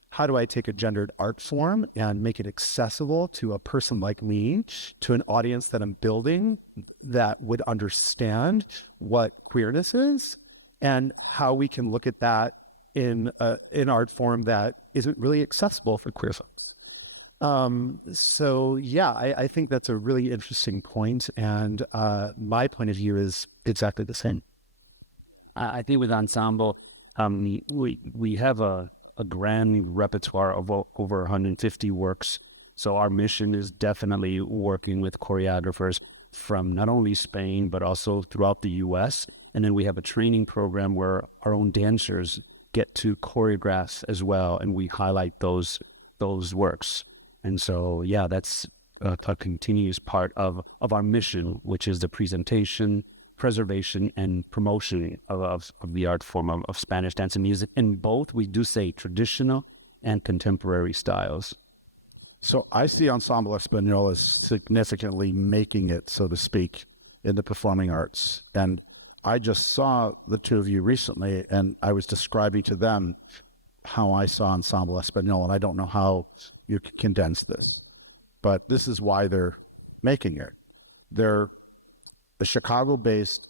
How do I take a gendered art form and make it accessible to a person like me, to an audience that I'm building that would understand what queerness is, and how we can look at that in art form that isn't really accessible for queer folks. So yeah, I think that's a really interesting point, and my point of view is exactly the same. I think with Ensemble, we have a grand repertoire of over 150 works. So our mission is definitely working with choreographers from not only Spain, but also throughout the U.S. And then we have a training program where our own dancers get to choreograph as well, and we highlight those works. And so, yeah, that's a continuous part of our mission, which is the presentation, preservation, and promotion of the art form of Spanish dance and music. In both, we do say traditional and contemporary styles. So I see Ensemble Español as significantly making it, so to speak, in the performing arts. And I just saw the two of you recently, and I was describing to them how I saw Ensemble Español, and I don't know how you could condense this, but this is why they're making it. They're a Chicago-based,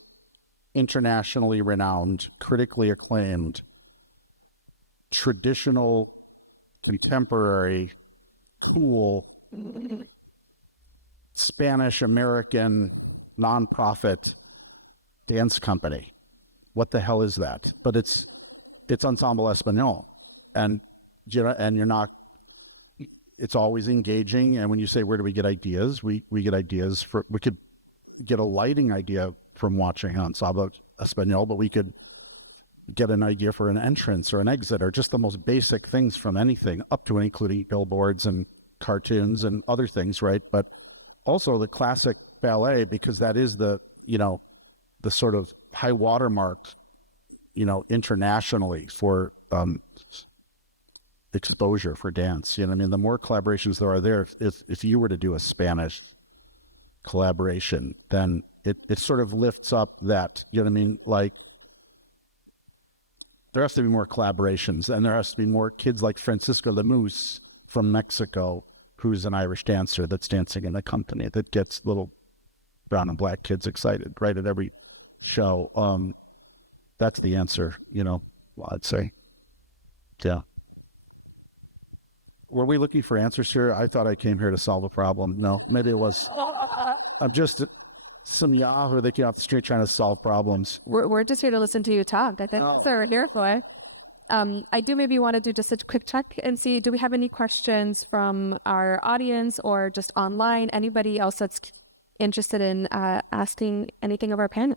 internationally renowned, critically acclaimed, traditional, contemporary, cool, Spanish-American nonprofit dance company. What the hell is that? But it's Ensemble Español, and you're not. It's always engaging. And when you say, where do we get ideas? We get ideas we could get a lighting idea from watching Ensemble Español, but we could get an idea for an entrance or an exit or just the most basic things from anything up to and including billboards and cartoons and other things, right? But also the classic ballet, because that is the sort of high watermark, internationally for exposure for dance. I mean, the more collaborations there are there, if you were to do a Spanish collaboration, then it sort of lifts up that, like there has to be more collaborations, and there has to be more kids like Francisco Lemus from Mexico who's an Irish dancer that's dancing in a company that gets little brown and black kids excited right at every show. That's the answer, I'd say. Yeah. Were we looking for answers here? I thought I came here to solve a problem. No, maybe it was. I'm just some Yahoo that get off the street trying to solve problems. We're just here to listen to you talk. I think that's what we're here for. I do maybe want to do just a quick check and see, do we have any questions from our audience or just online? Anybody else that's interested in asking anything of our panel?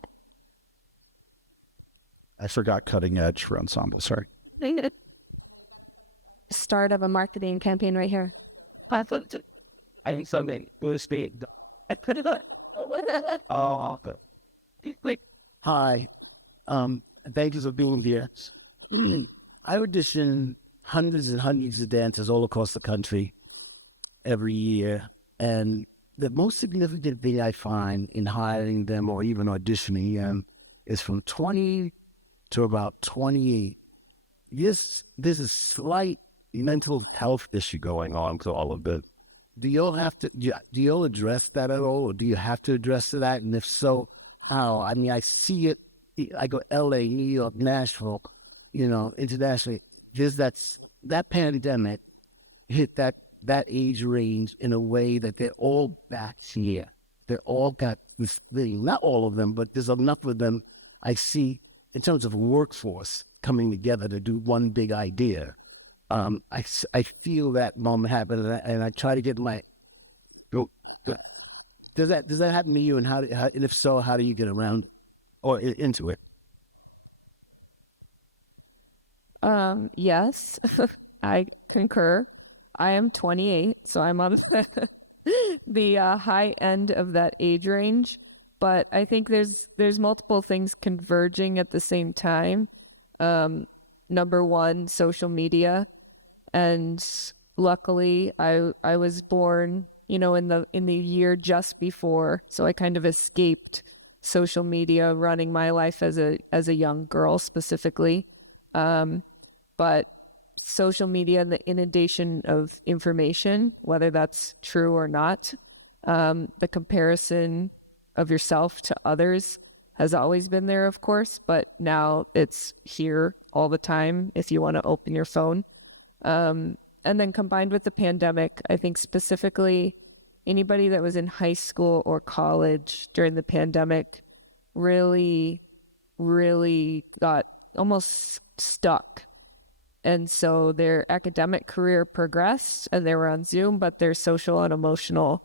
I forgot cutting edge for Ensemble. Sorry. Start of a marketing campaign right here. I think something was being done. I put it on. Hi. Thank you for being here. I audition hundreds and hundreds of dancers all across the country every year. And the most significant thing I find in hiring them or even auditioning them is from 20 to about 28. Yes, there's a slight mental health issue going on to all of it. Do y'all address that at all, or do you have to address that? And if so, how? I mean, I see it. I go LA, New York, Nashville, internationally. There's that pandemic hit that age range in a way that they're all back here. They're all got this thing. Not all of them, but there's enough of them I see in terms of workforce coming together to do one big idea. I feel that moment happen, and I try to get my. Does that happen to you? And and if so, how do you get around or into it? Yes, I concur. I am 28, so I'm on the high end of that age range. But I think there's multiple things converging at the same time. Number one, social media. And luckily, I was born, in the year just before, so I kind of escaped social media running my life as a young girl specifically. But social media and the inundation of information, whether that's true or not, the comparison of yourself to others has always been there, of course, but now it's here all the time if you want to open your phone. And then combined with the pandemic, I think specifically anybody that was in high school or college during the pandemic really, really got almost stuck. And so their academic career progressed and they were on Zoom, but their social and emotional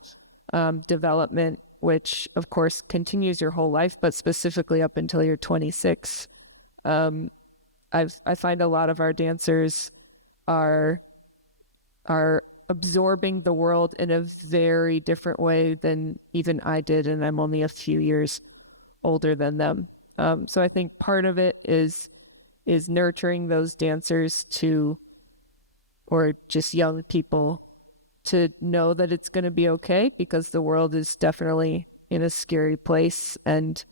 development, which of course continues your whole life, but specifically up until you're 26. I find a lot of our dancers are absorbing the world in a very different way than even I did, and I'm only a few years older than them. So I think part of it is nurturing those dancers or just young people to know that it's going to be okay, because the world is definitely in a scary place and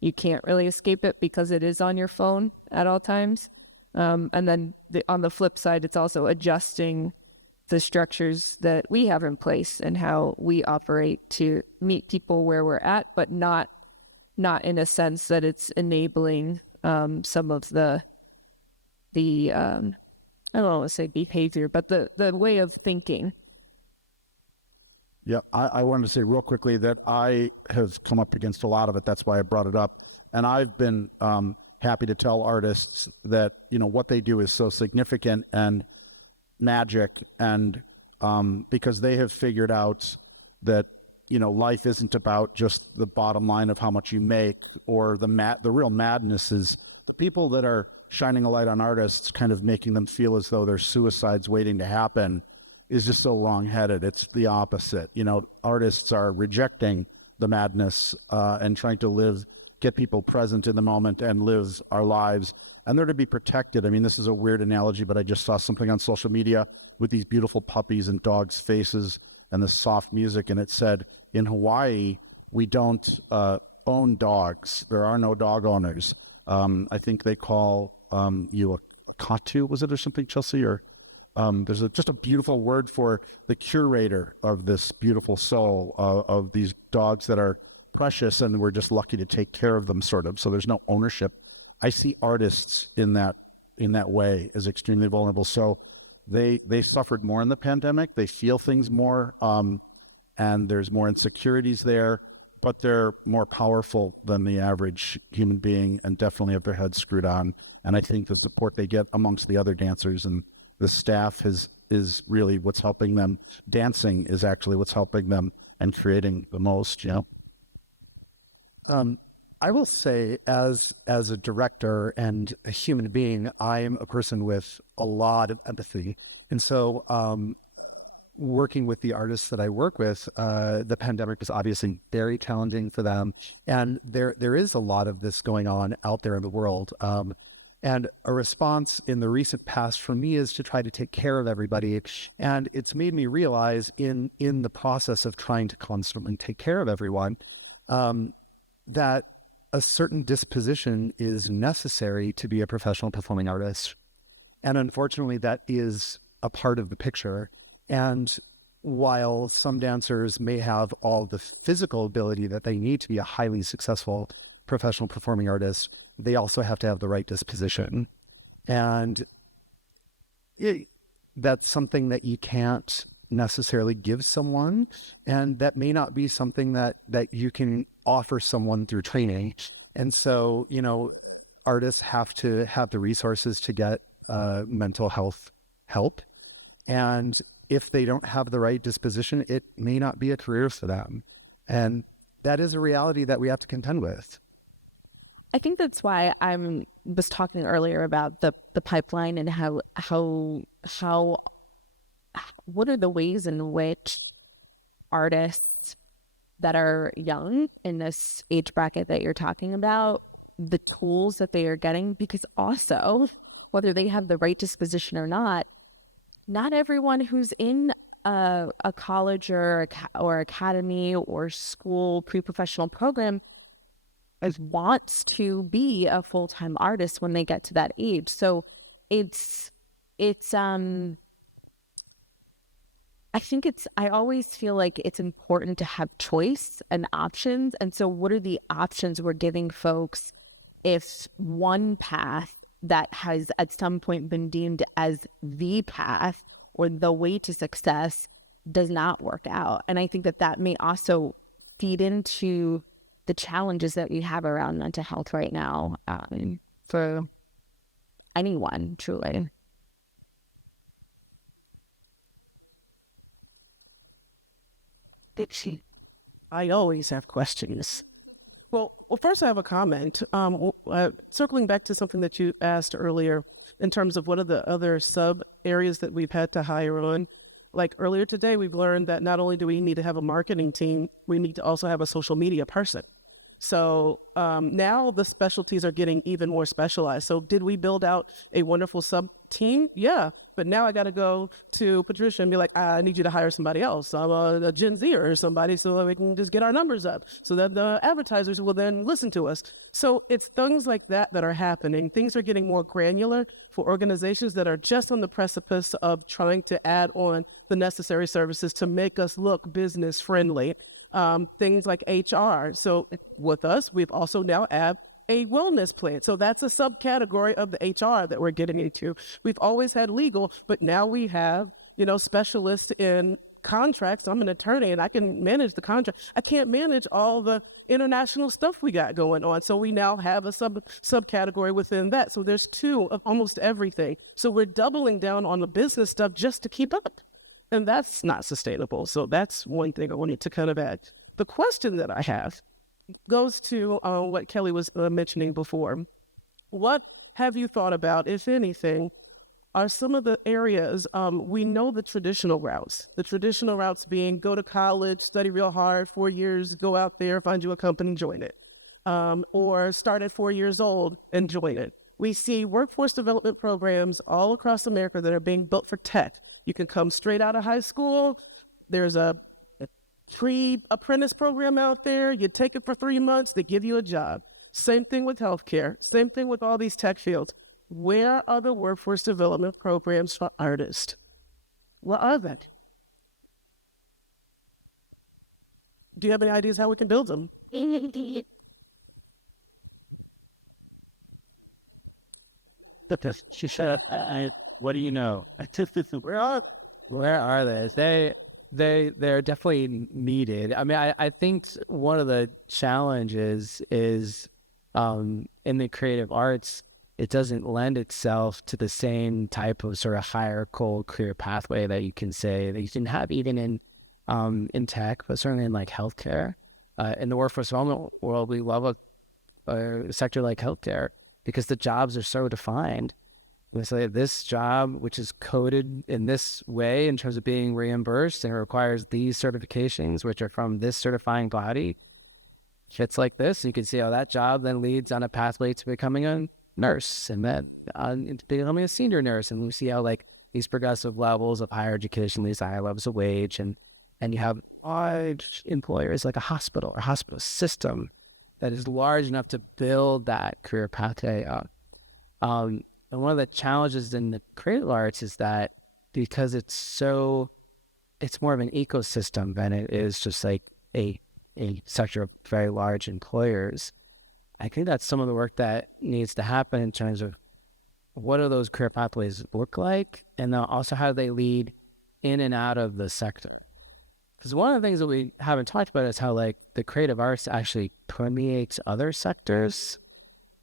you can't really escape it because it is on your phone at all times. And then on the flip side, it's also adjusting the structures that we have in place and how we operate to meet people where we're at, but not in a sense that it's enabling some of the I don't want to say behavior, but the way of thinking. Yeah, I wanted to say real quickly that I have come up against a lot of it. That's why I brought it up. And I've been happy to tell artists that, what they do is so significant and magic, and because they have figured out that, life isn't about just the bottom line of how much you make, or the real madness is people that are shining a light on artists, kind of making them feel as though there's suicides waiting to happen, is just so wrong-headed. It's the opposite. Artists are rejecting the madness and trying to get people present in the moment and live our lives. And they're to be protected. I mean, this is a weird analogy, but I just saw something on social media with these beautiful puppies and dogs' faces and the soft music. And it said, in Hawaii, we don't own dogs. There are no dog owners. I think they call you a katu, was it, or something, Chelsea? Or, there's just a beautiful word for the curator of this beautiful soul of these dogs that are precious, and we're just lucky to take care of them, sort of. So there's no ownership. I see artists in that way as extremely vulnerable. So they suffered more in the pandemic. They feel things more, and there's more insecurities there, but they're more powerful than the average human being, and definitely have their heads screwed on. And I think the support they get amongst the other dancers and the staff is really what's helping them. Dancing is actually what's helping them and creating the most, I will say, as a director and a human being, I'm a person with a lot of empathy. And so working with the artists that I work with, the pandemic was obviously very challenging for them. And there is a lot of this going on out there in the world. And a response in the recent past for me is to try to take care of everybody. And it's made me realize in the process of trying to constantly take care of everyone, that a certain disposition is necessary to be a professional performing artist. And unfortunately, that is a part of the picture. And while some dancers may have all the physical ability that they need to be a highly successful professional performing artist, they also have to have the right disposition. And that's something that you can't necessarily give someone, and that may not be something that you can offer someone through training. And so, artists have to have the resources to get mental health help. And if they don't have the right disposition, it may not be a career for them. And that is a reality that we have to contend with. I think that's why I was talking earlier about the pipeline and how what are the ways in which artists that are young in this age bracket that you're talking about, the tools that they are getting, because also whether they have the right disposition or not everyone who's in a college or academy or school pre-professional program wants to be a full-time artist when they get to that age. So I always feel like it's important to have choice and options. And so what are the options we're giving folks if one path that has at some point been deemed as the path or the way to success does not work out? And I think that may also feed into the challenges that we have around mental health right now, for anyone, truly. I always have questions. Well, first I have a comment. Circling back to something that you asked earlier in terms of what are the other sub areas that we've had to hire on. Like earlier today, we've learned that not only do we need to have a marketing team, we need to also have a social media person. So now the specialties are getting even more specialized. So did we build out a wonderful sub team? Yeah. But now I got to go to Patricia and be like, I need you to hire somebody else, a Gen Z or somebody, so that we can just get our numbers up so that the advertisers will then listen to us. So it's things like that are happening. Things are getting more granular for organizations that are just on the precipice of trying to add on the necessary services to make us look business friendly. Things like HR. So with us, we've also now added a wellness plan. So that's a subcategory of the HR that we're getting into. We've always had legal, but now we have, specialists in contracts. I'm an attorney and I can manage the contract. I can't manage all the international stuff we got going on. So we now have a subcategory within that. So there's two of almost everything. So we're doubling down on the business stuff just to keep up. And that's not sustainable. So that's one thing I wanted to kind of add. The question that I have goes to what Kellee was mentioning before. What have you thought about, if anything, are some of the areas, we know the traditional routes being go to college, study real hard, 4 years, go out there, find you a company, join it, or start at 4 years old and join it. We see workforce development programs all across America that are being built for tech. You can come straight out of high school. There's a tree apprentice program out there. You take it for 3 months, they give you a job. Same thing with healthcare. Same thing with all these tech fields. Where are the workforce development programs for artists? What are that? Do you have any ideas how we can build them? She said, what do you know? Where are they? They're definitely needed. I mean, I think one of the challenges is in the creative arts, it doesn't lend itself to the same type of sort of hierarchical career pathway that you can say that you can have even in tech, but certainly in like healthcare. In the workforce development world, we love a sector like healthcare because the jobs are so defined. We say this job, which is coded in this way in terms of being reimbursed and requires these certifications, which are from this certifying body, fits like this. You can see how that job then leads on a pathway to becoming a nurse and then into becoming a senior nurse. And we see how like these progressive levels of higher education, these higher levels of wage, and you have large employers like a hospital or hospital system that is large enough to build that career pathway up. And one of the challenges in the creative arts is that because it's more of an ecosystem than it is just like a sector of very large employers. I think that's some of the work that needs to happen in terms of what do those career pathways look like, and then also how do they lead in and out of the sector. Because one of the things that we haven't talked about is how like the creative arts actually permeates other sectors.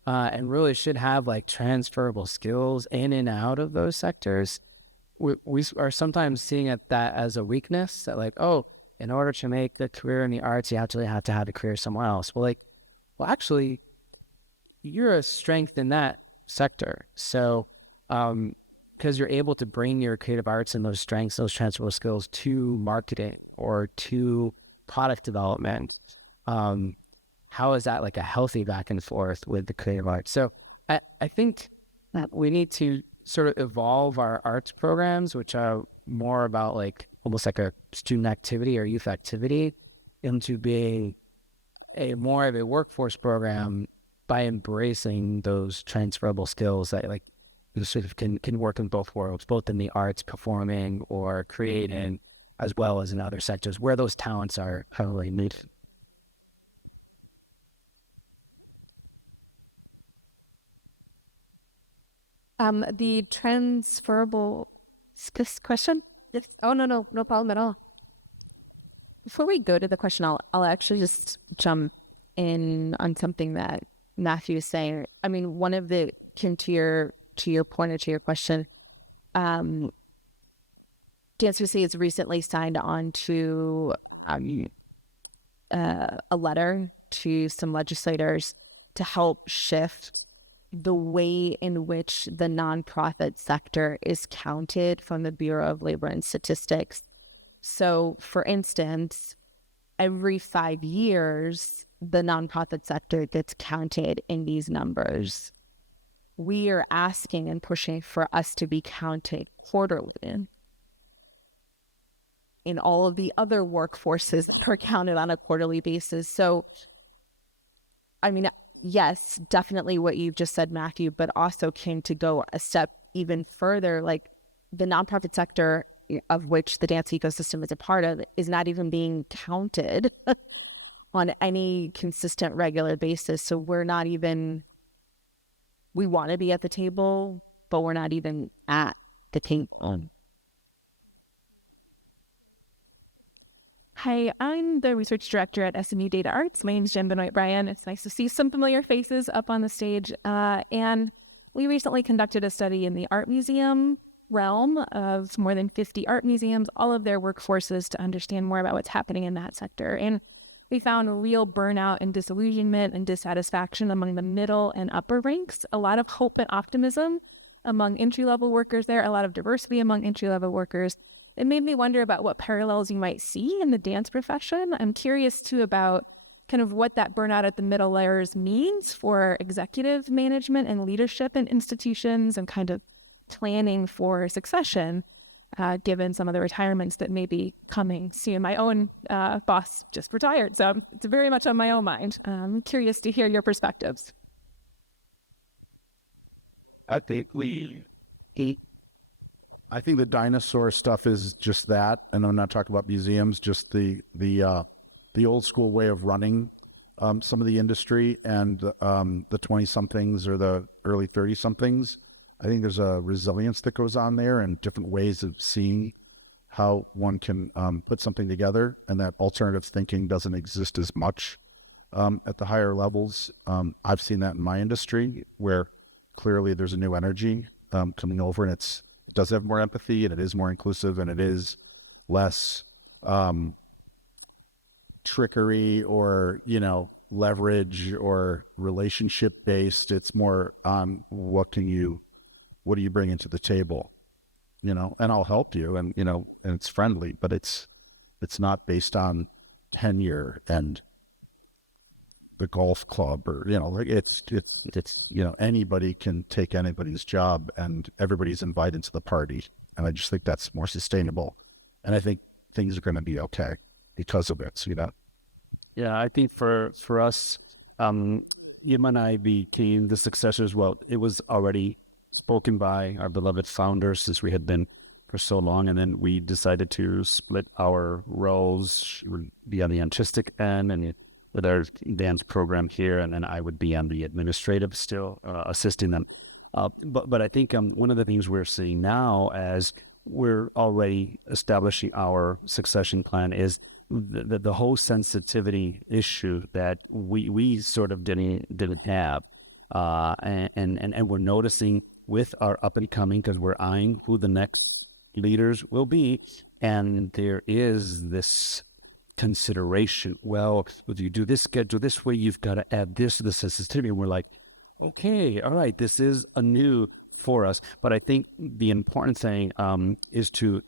And really should have like transferable skills in and out of those sectors. We are sometimes seeing that as a weakness, that like, oh, in order to make the career in the arts, you actually have to have a career somewhere else. Well, actually, you're a strength in that sector. So, because you're able to bring your creative arts and those strengths, those transferable skills to marketing or to product development, how is that like a healthy back and forth with the creative arts? So I think that we need to sort of evolve our arts programs, which are more about like almost like a student activity or youth activity, into being more of a workforce program by embracing those transferable skills that like sort of can work in both worlds, both in the arts, performing or creating, as well as in other sectors where those talents are heavily needed. The transferable question? Yes. Oh, no problem at all. Before we go to the question, I'll actually just jump in on something that Matthew is saying. I mean, one of the to your point or to your question, Dance USA has recently signed on to a letter to some legislators to help shift the way in which the nonprofit sector is counted from the Bureau of Labor and Statistics. So, for instance, every 5 years, the nonprofit sector gets counted in these numbers. We are asking and pushing for us to be counted quarterly in all of the other workforces that are counted on a quarterly basis. So, I mean, yes, definitely what you've just said, Matthew, but also came to go a step even further. Like the nonprofit sector, of which the dance ecosystem is a part of, is not even being counted on any consistent, regular basis. So we want to be at the table, but we're not even at the table. Hi, I'm the research director at SMU Data Arts. My name is Jen Benoit-Bryan. It's nice to see some familiar faces up on the stage. And we recently conducted a study in the art museum realm of more than 50 art museums, all of their workforces, to understand more about what's happening in that sector. And we found real burnout and disillusionment and dissatisfaction among the middle and upper ranks, a lot of hope and optimism among entry-level workers there, a lot of diversity among entry-level workers. It made me wonder about what parallels you might see in the dance profession. I'm curious, too, about kind of what that burnout at the middle layers means for executive management and leadership in institutions and kind of planning for succession, given some of the retirements that may be coming soon. My own boss just retired, so it's very much on my own mind. I'm curious to hear your perspectives. I think we I think the dinosaur stuff is just that, and I'm not talking about museums, just the old school way of running some of the industry, and the 20-somethings or the early 30-somethings. I think there's a resilience that goes on there and different ways of seeing how one can put something together, and that alternative thinking doesn't exist as much at the higher levels. I've seen that in my industry, where clearly there's a new energy coming over, and it does have more empathy, and it is more inclusive, and it is less trickery or, leverage or relationship based. It's more on what do you bring into the table, and I'll help you, and and it's friendly, but it's not based on tenure and the golf club, or it's anybody can take anybody's job and everybody's invited to the party, and I just think that's more sustainable, and I think things are going to be okay because of it. Yeah, I think for us, Yim and I became the successors. Well, it was already spoken by our beloved founders since we had been for so long, and then we decided to split our roles. She would be on the artistic end and with our dance program here, and then I would be on the administrative still, assisting them. But I think one of the things we're seeing now, as we're already establishing our succession plan, is the whole sensitivity issue that we sort of didn't have, and we're noticing with our up and coming, because we're eyeing who the next leaders will be, and there is this consideration. Well, if you do this schedule this way, you've got to add this to the sensitivity. And we're like, okay, all right, this is anew for us. But I think the important thing is to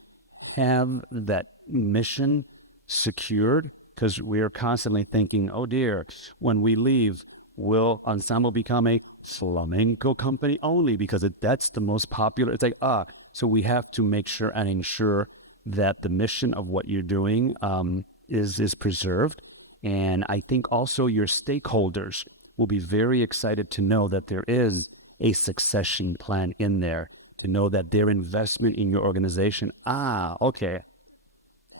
have that mission secured, because we are constantly thinking, oh dear, when we leave, will Ensemble become a flamenco company only? Because that's the most popular. It's like, so we have to make sure and ensure that the mission of what you're doing is preserved. And I think also your stakeholders will be very excited to know that there is a succession plan in there, to know that their investment in your organization, okay,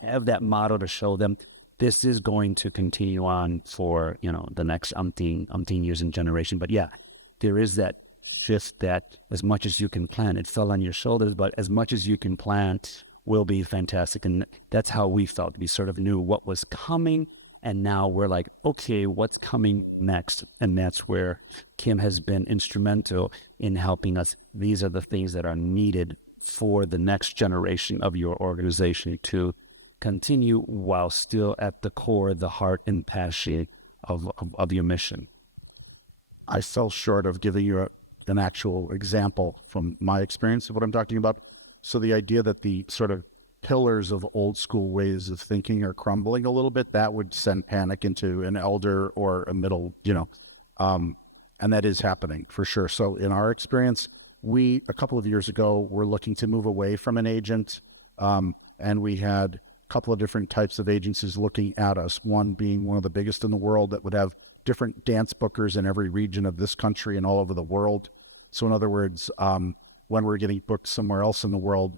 have that model to show them this is going to continue on for, the next umpteen years and generation. But yeah, there is that shift that as much as you can plan, it fell on your shoulders, but as much as you can plan will be fantastic. And that's how we felt. We sort of knew what was coming, and now we're like, okay, what's coming next? And that's where Kim has been instrumental in helping us. These are the things that are needed for the next generation of your organization to continue while still at the core, the heart and passion of your mission. I fell short of giving you an actual example from my experience of what I'm talking about. So the idea that the sort of pillars of old school ways of thinking are crumbling a little bit, that would send panic into an elder or a middle, and that is happening for sure. So in our experience, we, a couple of years ago, were looking to move away from an agent, and we had a couple of different types of agencies looking at us, one being one of the biggest in the world that would have different dance bookers in every region of this country and all over the world. So in other words, when we're getting booked somewhere else in the world,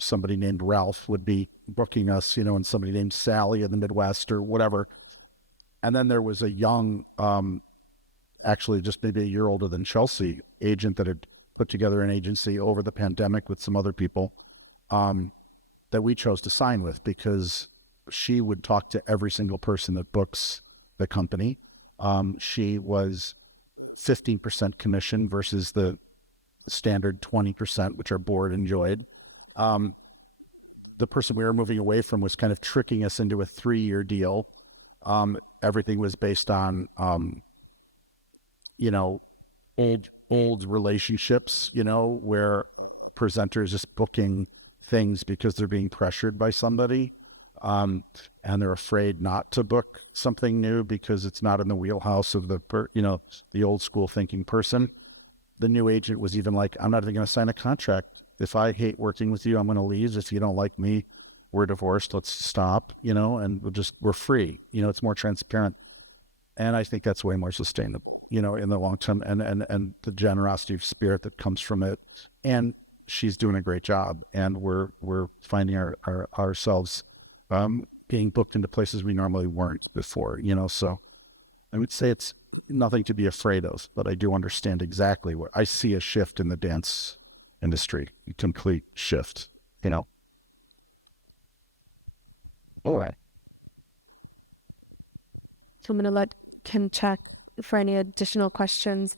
somebody named Ralph would be booking us, and somebody named Sally in the Midwest or whatever. And then there was a young, actually just maybe a year older than Chelsea, agent that had put together an agency over the pandemic with some other people that we chose to sign with, because she would talk to every single person that books the company. She was 15% commission versus the standard 20%, which our board enjoyed. The person we were moving away from was kind of tricking us into a 3-year deal. Everything was based on, old relationships, where presenters just booking things because they're being pressured by somebody. And they're afraid not to book something new because it's not in the wheelhouse of the old school thinking person. The new agent was even like, I'm not even going to sign a contract. If I hate working with you, I'm going to leave. If you don't like me, we're divorced. Let's stop, and we're free. It's more transparent. And I think that's way more sustainable, in the long term, and the generosity of spirit that comes from it. And she's doing a great job, and we're finding ourselves being booked into places we normally weren't before. So I would say it's nothing to be afraid of, but I do understand exactly what I see, a shift in the dance industry, a complete shift. All right. So I'm going to let Kim check for any additional questions.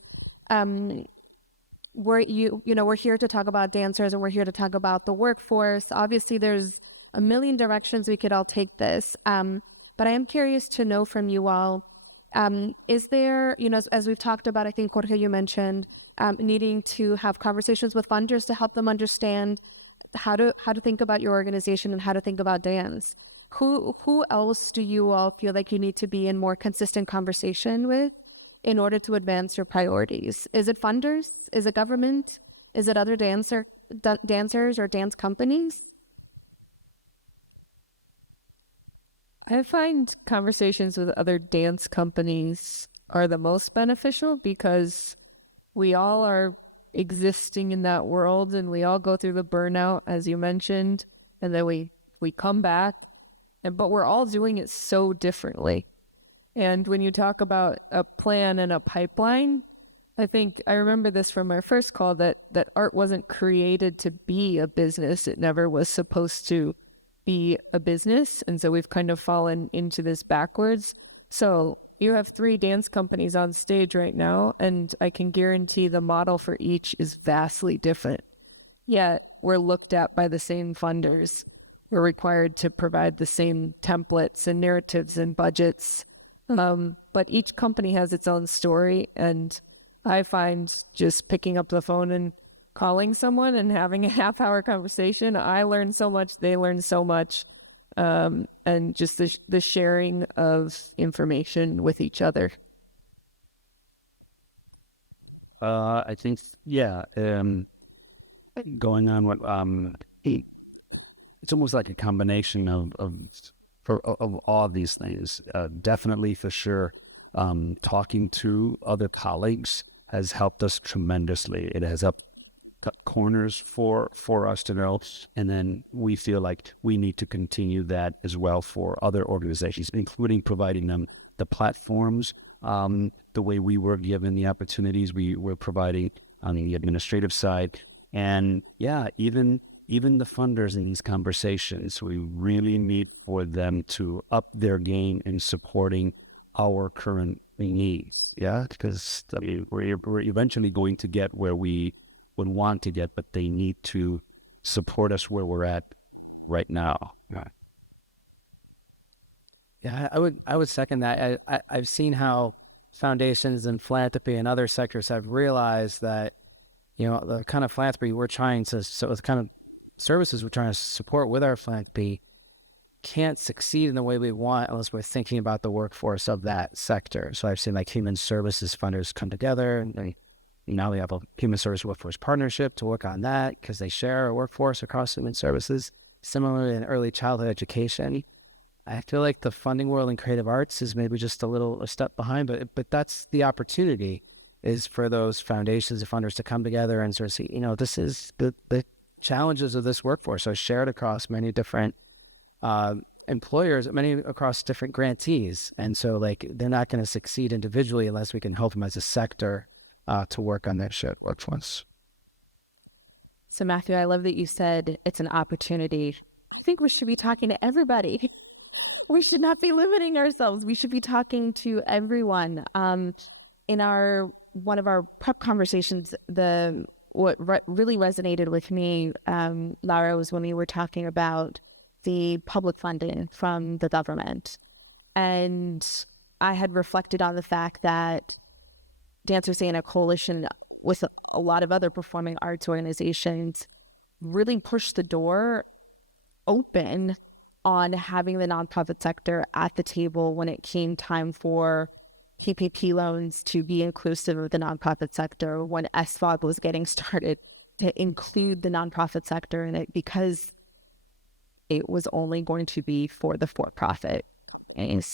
We're here to talk about dancers, and we're here to talk about the workforce. Obviously, there's a million directions we could all take this. But I am curious to know from you all, is there, as we've talked about, I think, Jorge, you mentioned needing to have conversations with funders to help them understand how to think about your organization and how to think about dance. Who else do you all feel like you need to be in more consistent conversation with in order to advance your priorities? Is it funders? Is it government? Is it other dancers or dance companies? I find conversations with other dance companies are the most beneficial because we all are existing in that world, and we all go through the burnout, as you mentioned, and then we come back, but we're all doing it so differently. And when you talk about a plan and a pipeline, I think I remember this from our first call that art wasn't created to be a business. It never was supposed to be a business. And so we've kind of fallen into this backwards. So you have 3 dance companies on stage right now, and I can guarantee the model for each is vastly different. Yet we're looked at by the same funders. We're required to provide the same templates and narratives and budgets. But each company has its own story, and I find just picking up the phone and calling someone and having a half-hour conversation, I learn so much, they learn so much, and just the sharing of information with each other. I think, going on what it's almost like a combination of all of these things. Definitely, for sure, talking to other colleagues has helped us tremendously. It has helped cut corners for us to know, and then we feel like we need to continue that as well for other organizations, including providing them the platforms, the way we were given the opportunities we were providing on the administrative side, and even the funders in these conversations. We really need for them to up their game in supporting our current needs. Because we're eventually going to get where we would want to get, but they need to support us where we're at right now. Yeah, I would second that. I've seen how foundations and philanthropy and other sectors have realized that, the kind of philanthropy we're trying to, so the kind of services we're trying to support with our philanthropy can't succeed in the way we want unless we're thinking about the workforce of that sector. So I've seen like human services funders come together, and now we have a human service workforce partnership to work on that because they share a workforce across human services. Similarly, in early childhood education, I feel like the funding world in creative arts is maybe just a step behind, but that's the opportunity, is for those foundations and funders to come together and sort of see, this is the challenges of this workforce are shared across many different employers, many across different grantees. And so they're not going to succeed individually unless we can help them as a sector to work on that shared workforce. So Matthew, I love that you said it's an opportunity. I think we should be talking to everybody. We should not be limiting ourselves. We should be talking to everyone. In one of our prep conversations, what really resonated with me, Lara, was when we were talking about the public funding from the government. And I had reflected on the fact that Dancers in a coalition with a lot of other performing arts organizations really pushed the door open on having the nonprofit sector at the table when it came time for PPP loans to be inclusive of the nonprofit sector, when SFOG was getting started, to include the nonprofit sector in it, because it was only going to be for the for-profit. And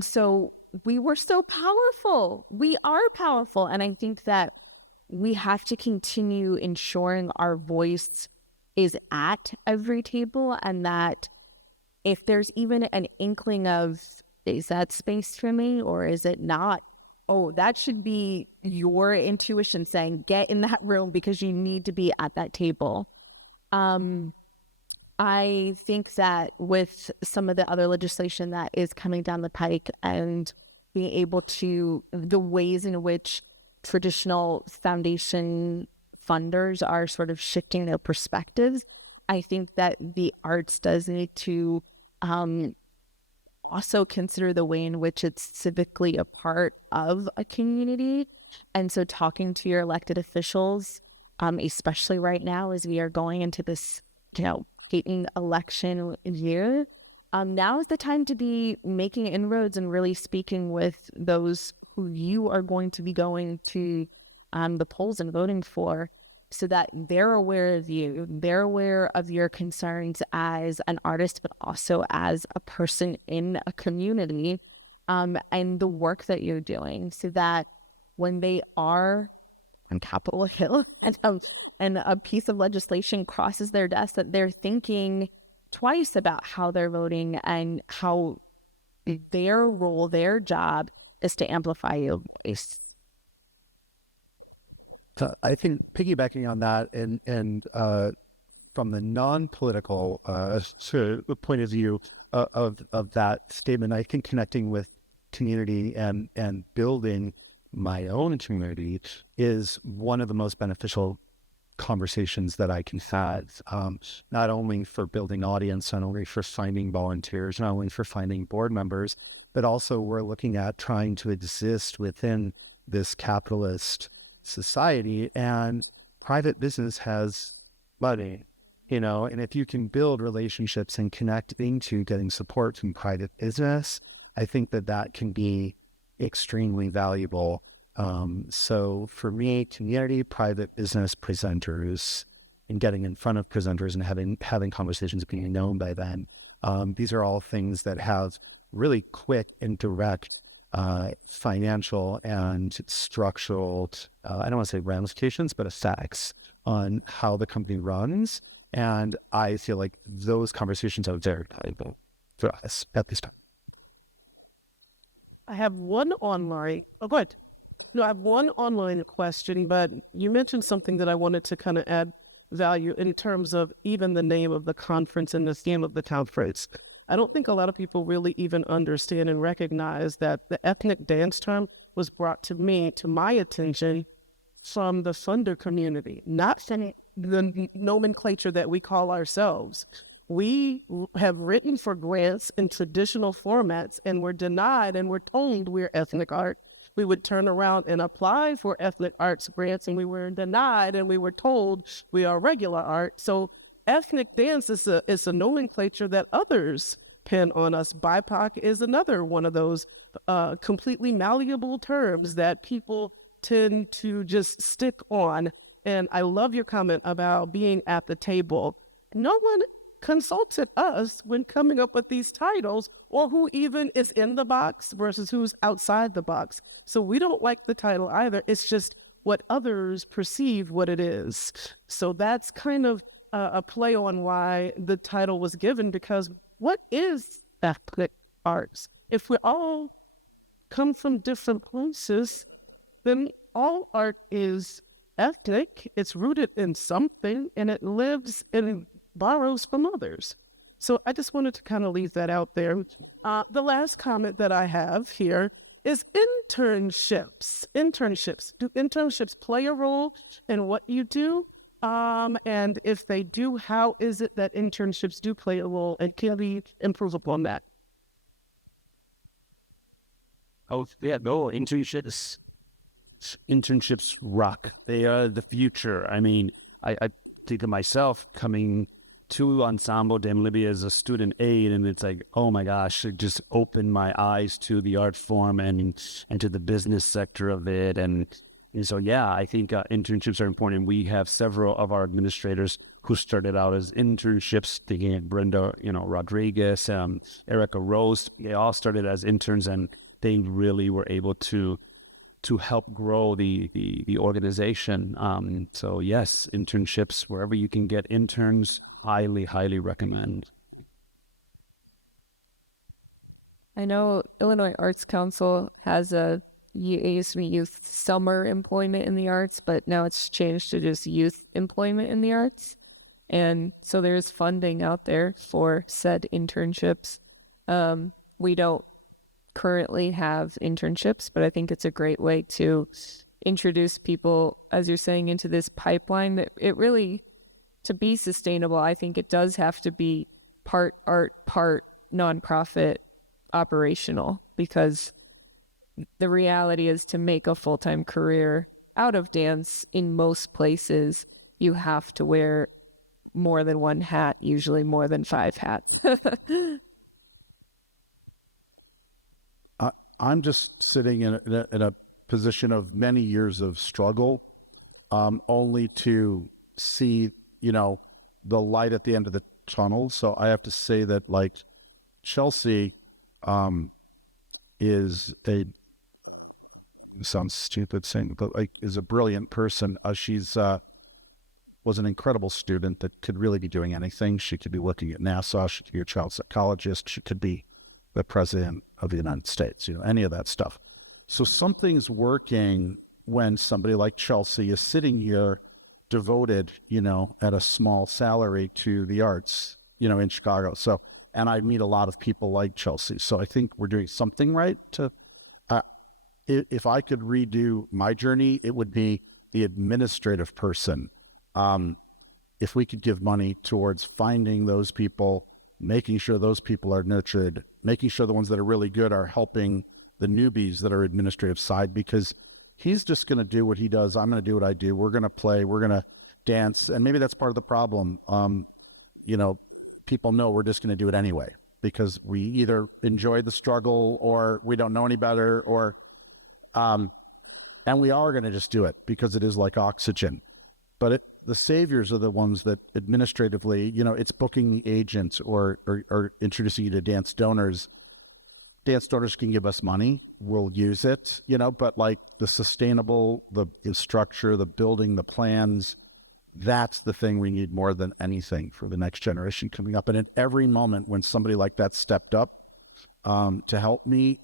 so we were so powerful. We are powerful. And I think that we have to continue ensuring our voice is at every table, and that if there's even an inkling of, is that space for me or is it not? Oh, that should be your intuition saying, get in that room because you need to be at that table. I think that with some of the other legislation that is coming down the pike and being able to, the ways in which traditional foundation funders are sort of shifting their perspectives, I think that the arts does need to also consider the way in which it's civically a part of a community. And so talking to your elected officials, especially right now as we are going into this, Peyton election year, now is the time to be making inroads and really speaking with those who you are going to be going to the polls and voting for, so that they're aware of you, they're aware of your concerns as an artist, but also as a person in a community, and the work that you're doing, so that when they are on Capitol Hill and a piece of legislation crosses their desk, that they're thinking twice about how they're voting and how their role, their job is to amplify your voice. So I think piggybacking on that and from the non-political point of view of that statement, I think connecting with community and building my own community is one of the most beneficial conversations that I can have, not only for building audience, not only for finding volunteers, not only for finding board members, but also we're looking at trying to exist within this capitalist society, and private business has money, and if you can build relationships and connect into getting support from private business, I think that can be extremely valuable. So for me, community, private business, presenters, and getting in front of presenters and having conversations, being known by them, these are all things that have really quick and direct financial and structural, I don't want to say ramifications, but effects on how the company runs. And I feel like those conversations are very valuable for us at this time. I have one online. Oh, go ahead. No, I have one online question, but you mentioned something that I wanted to kind of add value in terms of even the name of the conference and the theme of the conference. I don't think a lot of people really even understand and recognize that the ethnic dance term was brought to my attention from the funder community, not from the nomenclature that we call ourselves. We have written for grants in traditional formats and we're denied, and we're told we're ethnic art. We would turn around and apply for ethnic arts grants and we were denied, and we were told we are regular art. So ethnic dance is a nomenclature that others pin on us. BIPOC is another one of those completely malleable terms that people tend to just stick on. And I love your comment about being at the table. No one consulted us when coming up with these titles, or who even is in the box versus who's outside the box. So we don't like the title either. It's just what others perceive what it is. So that's kind of a play on why the title was given, because what is ethnic arts? If we all come from different places, then all art is ethnic. It's rooted in something, and it lives and borrows from others. So I just wanted to kind of leave that out there. The last comment that I have here is internships. Do internships play a role in what you do? And if they do, how is it that internships do play a role, and can we improve upon that? Oh, yeah, no, internships rock. They are the future. I mean, I think of myself coming to Ensemble de Libya as a student aide, and it's like, oh my gosh, it just opened my eyes to the art form and to the business sector of it. And so, yeah, I think internships are important. We have several of our administrators who started out as internships, thinking of Brenda, Rodriguez, Erica Rose. They all started as interns, and they really were able to to help grow the organization. So yes, internships, wherever you can get interns, highly recommend. I know Illinois Arts Council has it used to be youth summer employment in the arts, but now it's changed to just youth employment in the arts. And so there's funding out there for said internships. We don't currently have internships, but I think it's a great way to introduce people, as you're saying, into this pipeline that it really, to be sustainable, I think it does have to be part art, part nonprofit operational, because the reality is, to make a full-time career out of dance in most places, you have to wear more than one hat, usually more than 5 hats. I'm just sitting in a position of many years of struggle, only to see, the light at the end of the tunnel. So I have to say that, like, Chelsea sounds stupid saying, but like, is a brilliant person. She's was an incredible student that could really be doing anything. She could be working at NASA. She could be a child psychologist. She could be the president of the United States, any of that stuff. So something's working when somebody like Chelsea is sitting here devoted, at a small salary to the arts, in Chicago. So, and I meet a lot of people like Chelsea. So I think we're doing something right to, if I could redo my journey, it would be the administrative person. If we could give money towards finding those people, making sure those people are nurtured, making sure the ones that are really good are helping the newbies that are administrative side, because he's just going to do what he does. I'm going to do what I do. We're going to play. We're going to dance. And maybe that's part of the problem. People know we're just going to do it anyway, because we either enjoy the struggle or we don't know any better, or, and we are going to just do it because it is like oxygen. But the saviors are the ones that administratively, it's booking the agents or introducing you to dance donors. Dance donors can give us money. We'll use it, but like the sustainable, the structure, the building, the plans, that's the thing we need more than anything for the next generation coming up. And at every moment when somebody like that stepped up to help me,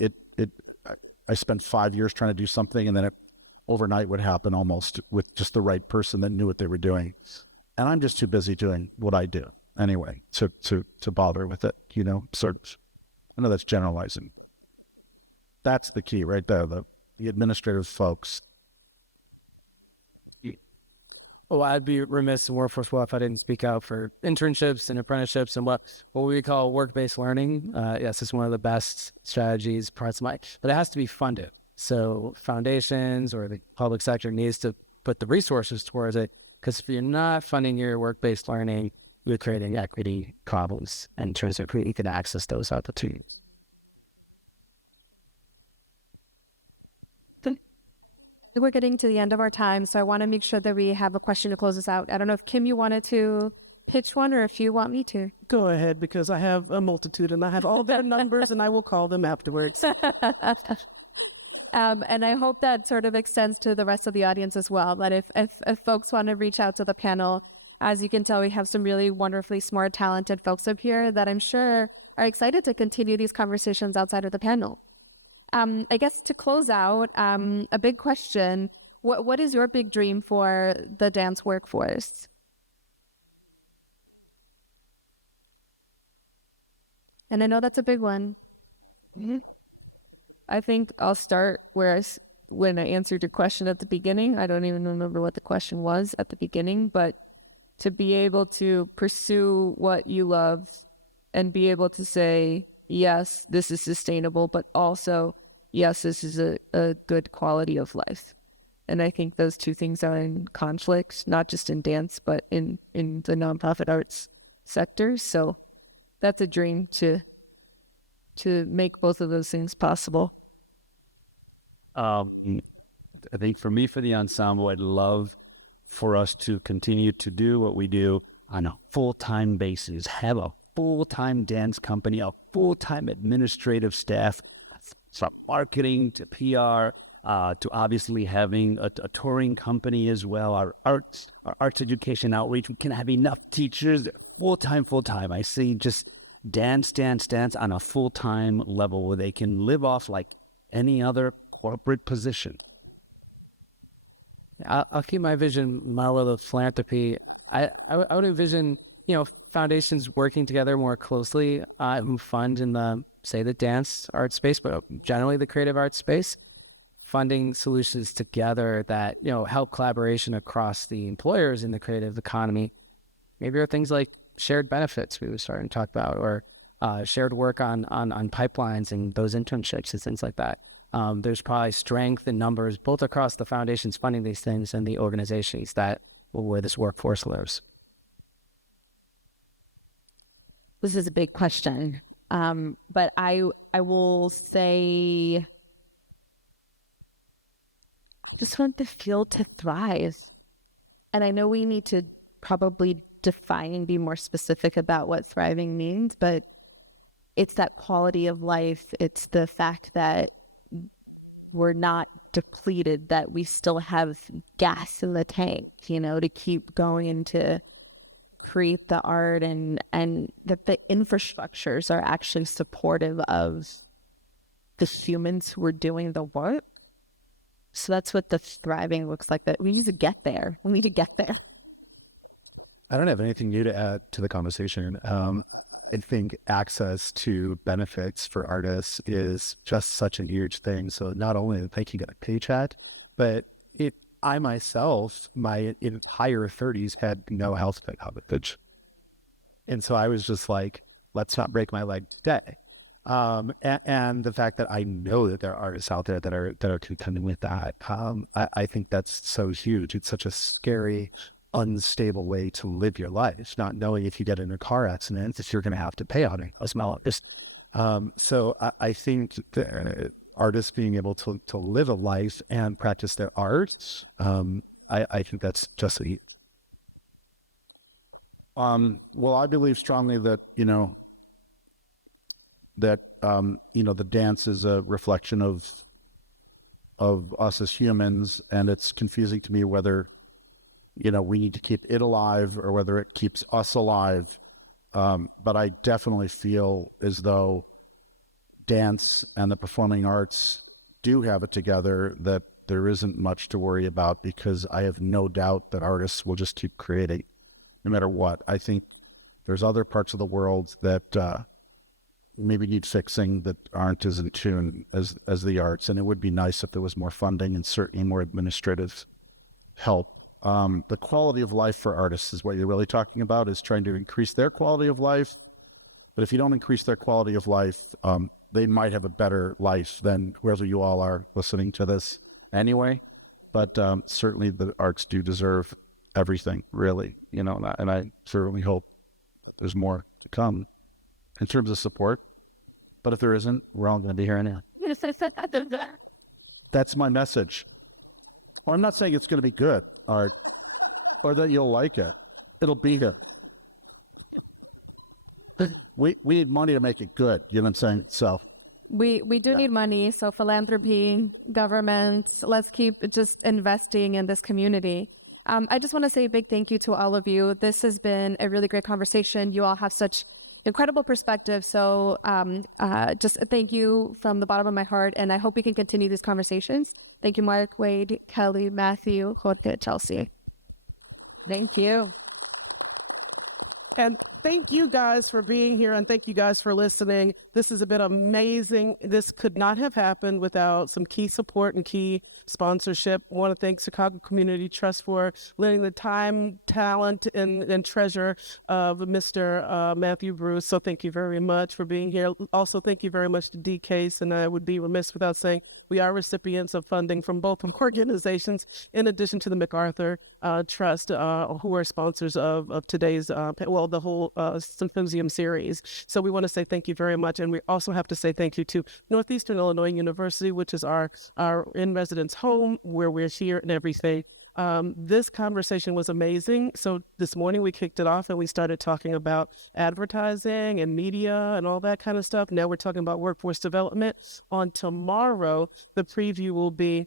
I spent 5 years trying to do something, and then it overnight would happen almost with just the right person that knew what they were doing. And I'm just too busy doing what I do anyway to bother with it, sort of. I know that's generalizing. That's the key right there, the administrative folks. Well, I'd be remiss in Workforce Well if I didn't speak out for internships and apprenticeships and what we call work-based learning. Yes, it's one of the best strategies, but it has to be funded. So foundations or the public sector needs to put the resources towards it, because if you're not funding your work-based learning, you're creating equity problems in terms of who you can access those opportunities. We're getting to the end of our time, so I want to make sure that we have a question to close us out. I don't know if Kim, you wanted to pitch one, or if you want me to. Go ahead, because I have a multitude and I have all their numbers and I will call them afterwards. And I hope that sort of extends to the rest of the audience as well, that if folks want to reach out to the panel, as you can tell, we have some really wonderfully smart, talented folks up here that I'm sure are excited to continue these conversations outside of the panel. I guess to close out, a big question, what is your big dream for the dance workforce? And I know that's a big one. Mm-hmm. I think I'll start when I answered your question at the beginning. I don't even remember what the question was at the beginning, but to be able to pursue what you love and be able to say, yes, this is sustainable, but also, yes, this is a good quality of life. And I think those two things are in conflict, not just in dance, but in the nonprofit arts sector. So that's a dream to make both of those things possible. I think for me, for the ensemble, I'd love for us to continue to do what we do on a full-time basis, have a full-time dance company, a full-time administrative staff, from marketing to PR, to obviously having a touring company as well. Our arts education outreach, we can have enough teachers full time. I see just dance on a full-time level where they can live off like any other corporate position. I'll keep my vision model of philanthropy. I would envision, foundations working together more closely, who fund in the dance art space, but generally the creative arts space, funding solutions together that, help collaboration across the employers in the creative economy. Maybe are things like shared benefits we were starting to talk about, or shared work on pipelines and those internships and things like that. There's probably strength in numbers both across the foundations funding these things and the organizations where this workforce lives. This is a big question, but I will say, I just want the field to thrive. And I know we need to probably define and be more specific about what thriving means, but it's that quality of life. It's the fact that we're not depleted, that we still have gas in the tank, to keep going and to create the art, and that the infrastructures are actually supportive of the humans who are doing the work. So that's what the thriving looks like, that we need to get there. We need to get there. I don't have anything new to add to the conversation. I think access to benefits for artists is just such a huge thing. So not only making a paycheck, but I myself, my entire 30s had no health coverage. And so I was just like, let's not break my leg today. And the fact that I know that there are artists out there that are contending with that, I think that's so huge. It's such a scary, unstable way to live your life, not knowing if you get in a car accident, if you're going to have to pay on it as well. So I think that artists being able to live a life and practice their arts, I think that's just a... Well, I believe strongly that, the dance is a reflection of us as humans, and it's confusing to me whether, we need to keep it alive or whether it keeps us alive. But I definitely feel as though dance and the performing arts do have it together, that there isn't much to worry about, because I have no doubt that artists will just keep creating no matter what. I think there's other parts of the world that maybe need fixing, that aren't as in tune as the arts, and it would be nice if there was more funding and certainly more administrative help. The quality of life for artists is what you're really talking about, is trying to increase their quality of life. But if you don't increase their quality of life, they might have a better life than whoever you all are listening to this anyway. But certainly the arts do deserve everything, really, and I certainly hope there's more to come in terms of support. But if there isn't, we're all going to be hearing it. That's my message. Well, I'm not saying it's going to be good art or that you'll like it. It'll be good. We need money to make it good. You know what I'm saying? So we do need money. So philanthropy, governments, let's keep just investing in this community. I just want to say a big thank you to all of you. This has been a really great conversation. You all have such incredible perspective. So just thank you from the bottom of my heart. And I hope we can continue these conversations. Thank you, Mark, Wade, Kellee, Matthew, Jorge, Chelsea. Thank you. And thank you guys for being here, and thank you guys for listening. This has been amazing. This could not have happened without some key support and key sponsorship. I want to thank Chicago Community Trust for lending the time, talent, and treasure of Mr. Matthew Bruce. So thank you very much for being here. Also, thank you very much to DCASE, and I would be remiss without saying we are recipients of funding from both organizations, in addition to the MacArthur Trust, who are sponsors of today's, the whole Symposium series. So we want to say thank you very much. And we also have to say thank you to Northeastern Illinois University, which is our in-residence home, where we're here and everything. This conversation was amazing. So this morning we kicked it off and we started talking about advertising and media and all that kind of stuff. Now we're talking about workforce development. On tomorrow, the preview will be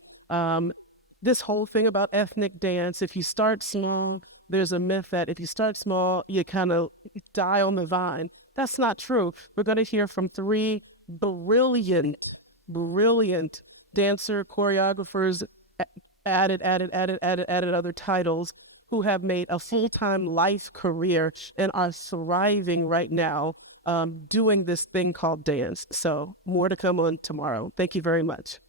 this whole thing about ethnic dance. If you start small, there's a myth that if you start small, you kind of die on the vine. That's not true. We're going to hear from 3 brilliant dancer choreographers, added other titles, who have made a full-time life career and are thriving right now doing this thing called dance. So more to come on tomorrow. Thank you very much.